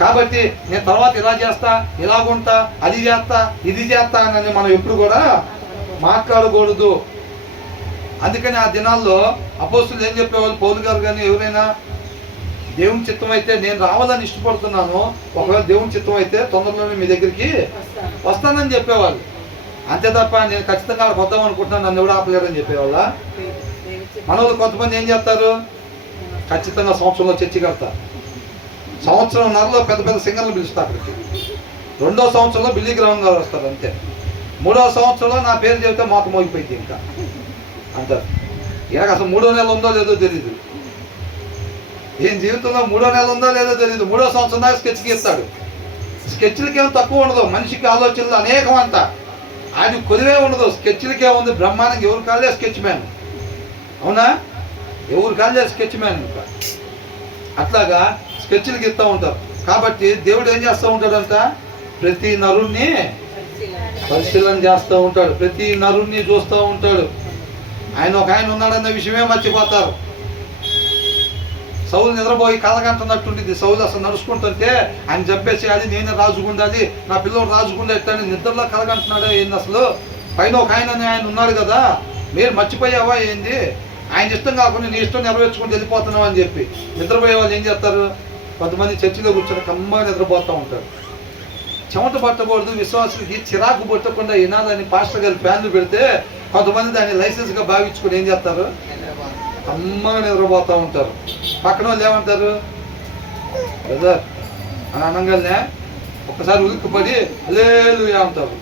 కాబట్టి నేను తర్వాత ఇలా చేస్తా, ఇలాగుంటా, అది చేస్తా, ఇది చేస్తా అని మనం ఎప్పుడు కూడా మాట్లాడకూడదు. అందుకని ఆ దినాల్లో అపోస్తులు ఏం చెప్పేవాళ్ళు, పౌలు గారు కానీ ఎవరైనా దేవుని చిత్తం అయితే నేను రావాలని ఇష్టపడుతున్నాను, ఒకవేళ దేవుని చిత్తం అయితే తొందరలోనే మీ దగ్గరికి వస్తానని చెప్పేవాళ్ళు. అంతే తప్ప నేను ఖచ్చితంగా అక్కడికి వద్దాం అనుకుంటున్నాను, నన్ను ఎవడు ఆపలేరని చెప్పేవాళ్ళ. మన వాళ్ళు కొంతమంది ఏం చేస్తారు, ఖచ్చితంగా సంవత్సరంలో చర్చి కడతారు, సంవత్సరంన్నరలో పెద్ద పెద్ద సింగర్లు పిలుస్తారు అక్కడికి, 2వ సంవత్సరంలో బిల్లీ గ్రౌండ్ గారు వస్తారు అంతే, 3వ సంవత్సరంలో నా పేరు చెబితే మాకు మోగిపోయింది ఇంకా అంటారు. ఇలాగ అసలు 3వ నెల ఉందో లేదో తెలియదు, ఈయన జీవితంలో 3వ నెల ఉందో లేదో తెలియదు. 3వ సంవత్సరం దాకా స్కెచ్కి ఇస్తాడు. స్కెచ్లకి ఏమో తక్కువ ఉండదు, మనిషికి ఆలోచనలు అనేకం అంతా, ఆయన కొలివే ఉండదు. స్కెచ్లకే ఉంది బ్రహ్మాండంగా. ఎవరు కాలే స్కెచ్ మ్యాన్, అవునా? ఎవరు కాలే స్కెచ్ మ్యాన్. ఇంకా అట్లాగా స్కెచ్లకి ఇస్తూ ఉంటారు. కాబట్టి దేవుడు ఏం చేస్తూ ఉంటాడంట, ప్రతి నరుణ్ణి పరిశీలన చేస్తూ ఉంటాడు, ప్రతి నరుణ్ణి చూస్తూ ఉంటాడు. ఆయన ఒక ఆయన ఉన్నాడన్న విషయమే మర్చిపోతారు. సౌలు నిద్రపోయి కలగంటున్నట్టుండింది. సౌలు అసలు నడుచుకుంటుంటే ఆయన చంపేసేయాలి, నేనే రాజుకుండాలి, నా పిల్లలు రాజుకుండా ఎట్లని నిద్రలో కలగంటున్నాడే ఏంది అసలు? పైన ఒక ఆయన ఉన్నాడు కదా, మీరు మర్చిపోయావా ఏంది? ఆయన ఇష్టం కాకుండా నీ ఇష్టం నెరవేర్చుకుంటూ వెళ్ళిపోతున్నావు అని చెప్పి నిద్రపోయే వాళ్ళు ఏం చేస్తారు, కొంతమంది చర్చిలో కూర్చొని కమ్మగా నిద్రపోతూ ఉంటారు. చెమట పట్టకూడదు, విశ్వాసులకి చిరాకు పట్టకుండా వినాలని పాస్టర్ గారు ఫ్యాన్లు పెడితే కొంతమంది దాన్ని లైసెన్స్గా భావించుకొని ఏం చేస్తారు, కమ్మగా నిద్రపోతూ ఉంటారు. పక్కన వాళ్ళు ఏమంటారు, బ్రదర్ అని అనగానే ఒక్కసారి ఉలిక్కిపడి హల్లెలూయా అంటారు.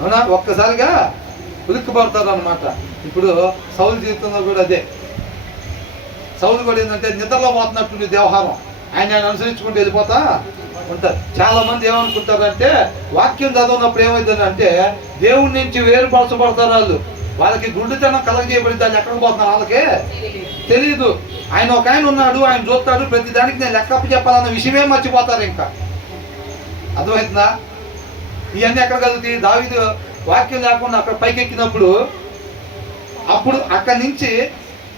అవునా? ఒక్కసారిగా ఉలిక్కిపడతారు అనమాట. ఇప్పుడు సౌలు జీవితంలో కూడా అదే. సౌలు కూడా ఏంటంటే నిద్రలో పోతున్నట్టుంది వ్యవహారం, ఆయన అనుసరించుకుంటూ వెళ్ళిపోతా ఉంటారు. చాలా మంది ఏమనుకుంటారంటే వాక్యం చదవనప్పుడు ఏమవుతుందంటే దేవుడి నుంచి వేరుపరచబడతారు వాళ్ళకి గుండెతనం కలగజేయబడి దాన్ని ఎక్కడికి పోతున్నారు వాళ్ళకే తెలియదు. ఆయన ఒక ఆయన ఉన్నాడు, ఆయన చూస్తాడు, ప్రతి దానికి నేను లెక్కప్పు చెప్పాలన్న విషయమే మర్చిపోతారు. ఇంకా అర్థమవుతుందా? ఇవన్నీ ఎక్కడ కలుగుతాయి? దావీదు వాక్యం లేకుండా అక్కడ పైకి ఎక్కినప్పుడు అప్పుడు అక్కడి నుంచి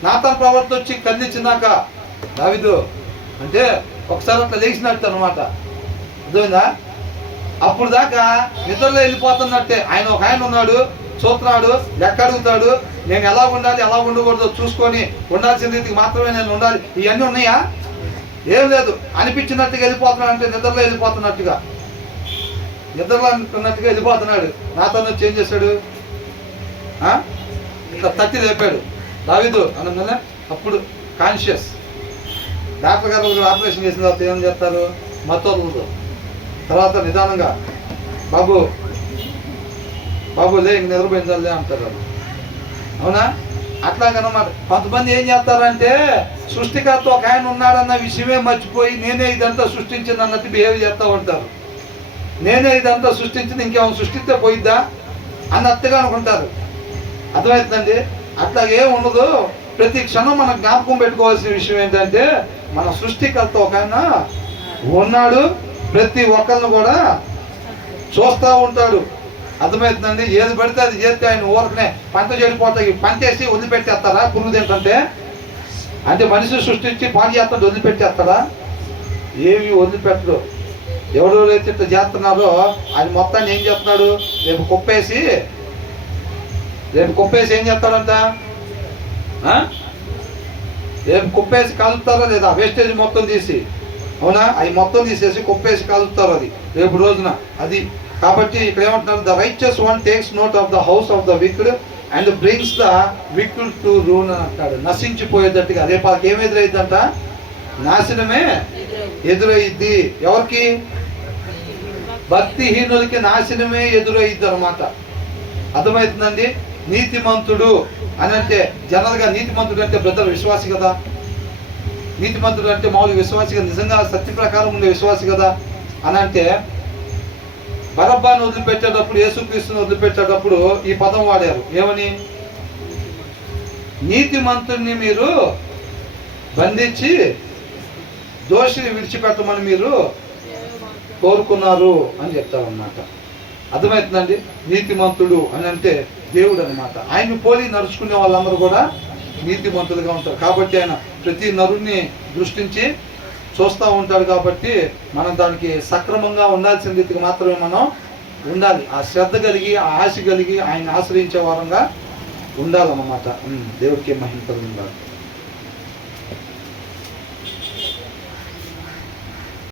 నాతాను ప్రవర్తన వచ్చి కదిలించినాక దావీదు అంటే ఒకసారి అట్లా లేచినట్టు అనమాట. అర్థమైందా? అప్పుడు దాకా నిద్రలో వెళ్ళిపోతున్నట్టే. ఆయన ఒక ఆయన ఉన్నాడు, చూస్తున్నాడు, లెక్క అడుగుతాడు, నేను ఎలా ఉండాలి ఎలా ఉండకూడదు చూసుకొని ఉండాల్సిన రీతికి మాత్రమే నేను ఉండాలి. ఇవన్నీ ఉన్నాయా? ఏం లేదు. అనిపించినట్టుగా వెళ్ళిపోతున్నాడు, అంటే నిద్రలో వెళ్ళిపోతున్నట్టుగా, నిద్రలో అనుకున్నట్టుగా వెళ్ళిపోతున్నాడు. నాతో వచ్చి ఏం చేశాడు, ఇట్లా తట్టి లేపాడు దావీదు అనగానే అప్పుడు కాన్షియస్. డాక్టర్ గారు ఆపరేషన్ చేసిన తర్వాత ఏం చేస్తారు, మత్తోర్లతో తర్వాత నిదానంగా బాబు బాబు లే ఇంక నిద్రపోయిందాలే అంటారు. అవునా? అట్లాగనమాట. కొంతమంది ఏం చేస్తారంటే సృష్టికర్త ఒక ఆయన ఉన్నాడన్న విషయమే మర్చిపోయి నేనే ఇదంతా సృష్టించింది అన్నట్టు బిహేవ్ చేస్తూ ఉంటారు. నేనే ఇదంతా సృష్టించింది, ఇంకేమైనా సృష్టిస్తే పోయిద్దా అన్నట్టుగా అనుకుంటారు. అర్థమవుతుందండి? అట్లాగే ఉండదు. ప్రతి క్షణం మనం జ్ఞాపకం పెట్టుకోవాల్సిన విషయం ఏంటంటే మన సృష్టికర్త ఒక ఆయన ఉన్నాడు, ప్రతి ఒక్కరిని కూడా చూస్తూ ఉంటాడు. అర్థమవుతుందండి? ఏది పడితే అది చేస్తే ఆయన ఊరకనే పంట చెడిపోతాయి, పంట వేసి వదిలిపెట్టేస్తారా? పురుగు ఏంటంటే అంటే మనిషి సృష్టించి పాలు చేస్తాడు, వదిలిపెట్టేస్తాడా? ఏమి వదిలిపెట్టడు. ఎవరెవరైతే ఇట్లా చేస్తున్నారో అది మొత్తాన్ని ఏం చేస్తున్నాడు, రేపు కుప్పేసి ఏం చేస్తాడంట, రేపు కుప్పేసి కలుపుతారా లేదా? వేస్టేజ్ మొత్తం తీసి, అవునా, అవి మొత్తం తీసేసి కుప్పేసి కలుపుతారు అది రేపు రోజున. అది కాబట్టి ఇక్కడ ఏమంటున్నారు, the righteous one takes note of the house of the wicked and brings the wicked to ruin అని అంటాడు. నశించిపోయేటట్టుగా రేపు వాళ్ళకి ఏమి ఎదురైద్దంట, నాశనమే ఎదురైద్ది. ఎవరికి? భక్తిహీనులకి నాశనమే ఎదురైద్ది అనమాట. అర్థమవుతుందండి? నీతిమంతుడు అని అంటే జనరల్గా నీతిమంతుడు అంటే బ్రదర్ విశ్వాసి కదా. నీతిమంతుడు అంటే మామూలు విశ్వాసి కదా, నిజంగా సత్య ప్రకారం ఉండే విశ్వాసి కదా. అని అంటే బరబ్బాను వదిలిపెట్టేటప్పుడు, యేసుక్రీస్తుని వదిలిపెట్టేటప్పుడు ఈ పదం వాడారు. ఏమని? నీతిమంతుణ్ణి మీరు బంధించి దోషిని విడిచిపెట్టమని మీరు కోరుకున్నారు అని చెప్తారన్నమాట. అర్థమవుతుందండి? నీతిమంతుడు అని అంటే దేవుడు అనమాట. ఆయన పోలి నడుచుకునే వాళ్ళందరూ కూడా నీతిమంతులుగా ఉంటారు. కాబట్టి ఆయన ప్రతి నరుణ్ణి దృష్టించి చూస్తూ ఉంటాడు. కాబట్టి మనం దానికి సక్రమంగా ఉండాల్సిన రీతికి మాత్రమే మనం ఉండాలి. ఆ శ్రద్ధ కలిగి, ఆ ఆశ కలిగి ఆయన ఆశ్రయించే వారంగా ఉండాలన్నమాట. దేవుడికి మహిమ కలుగును గాక.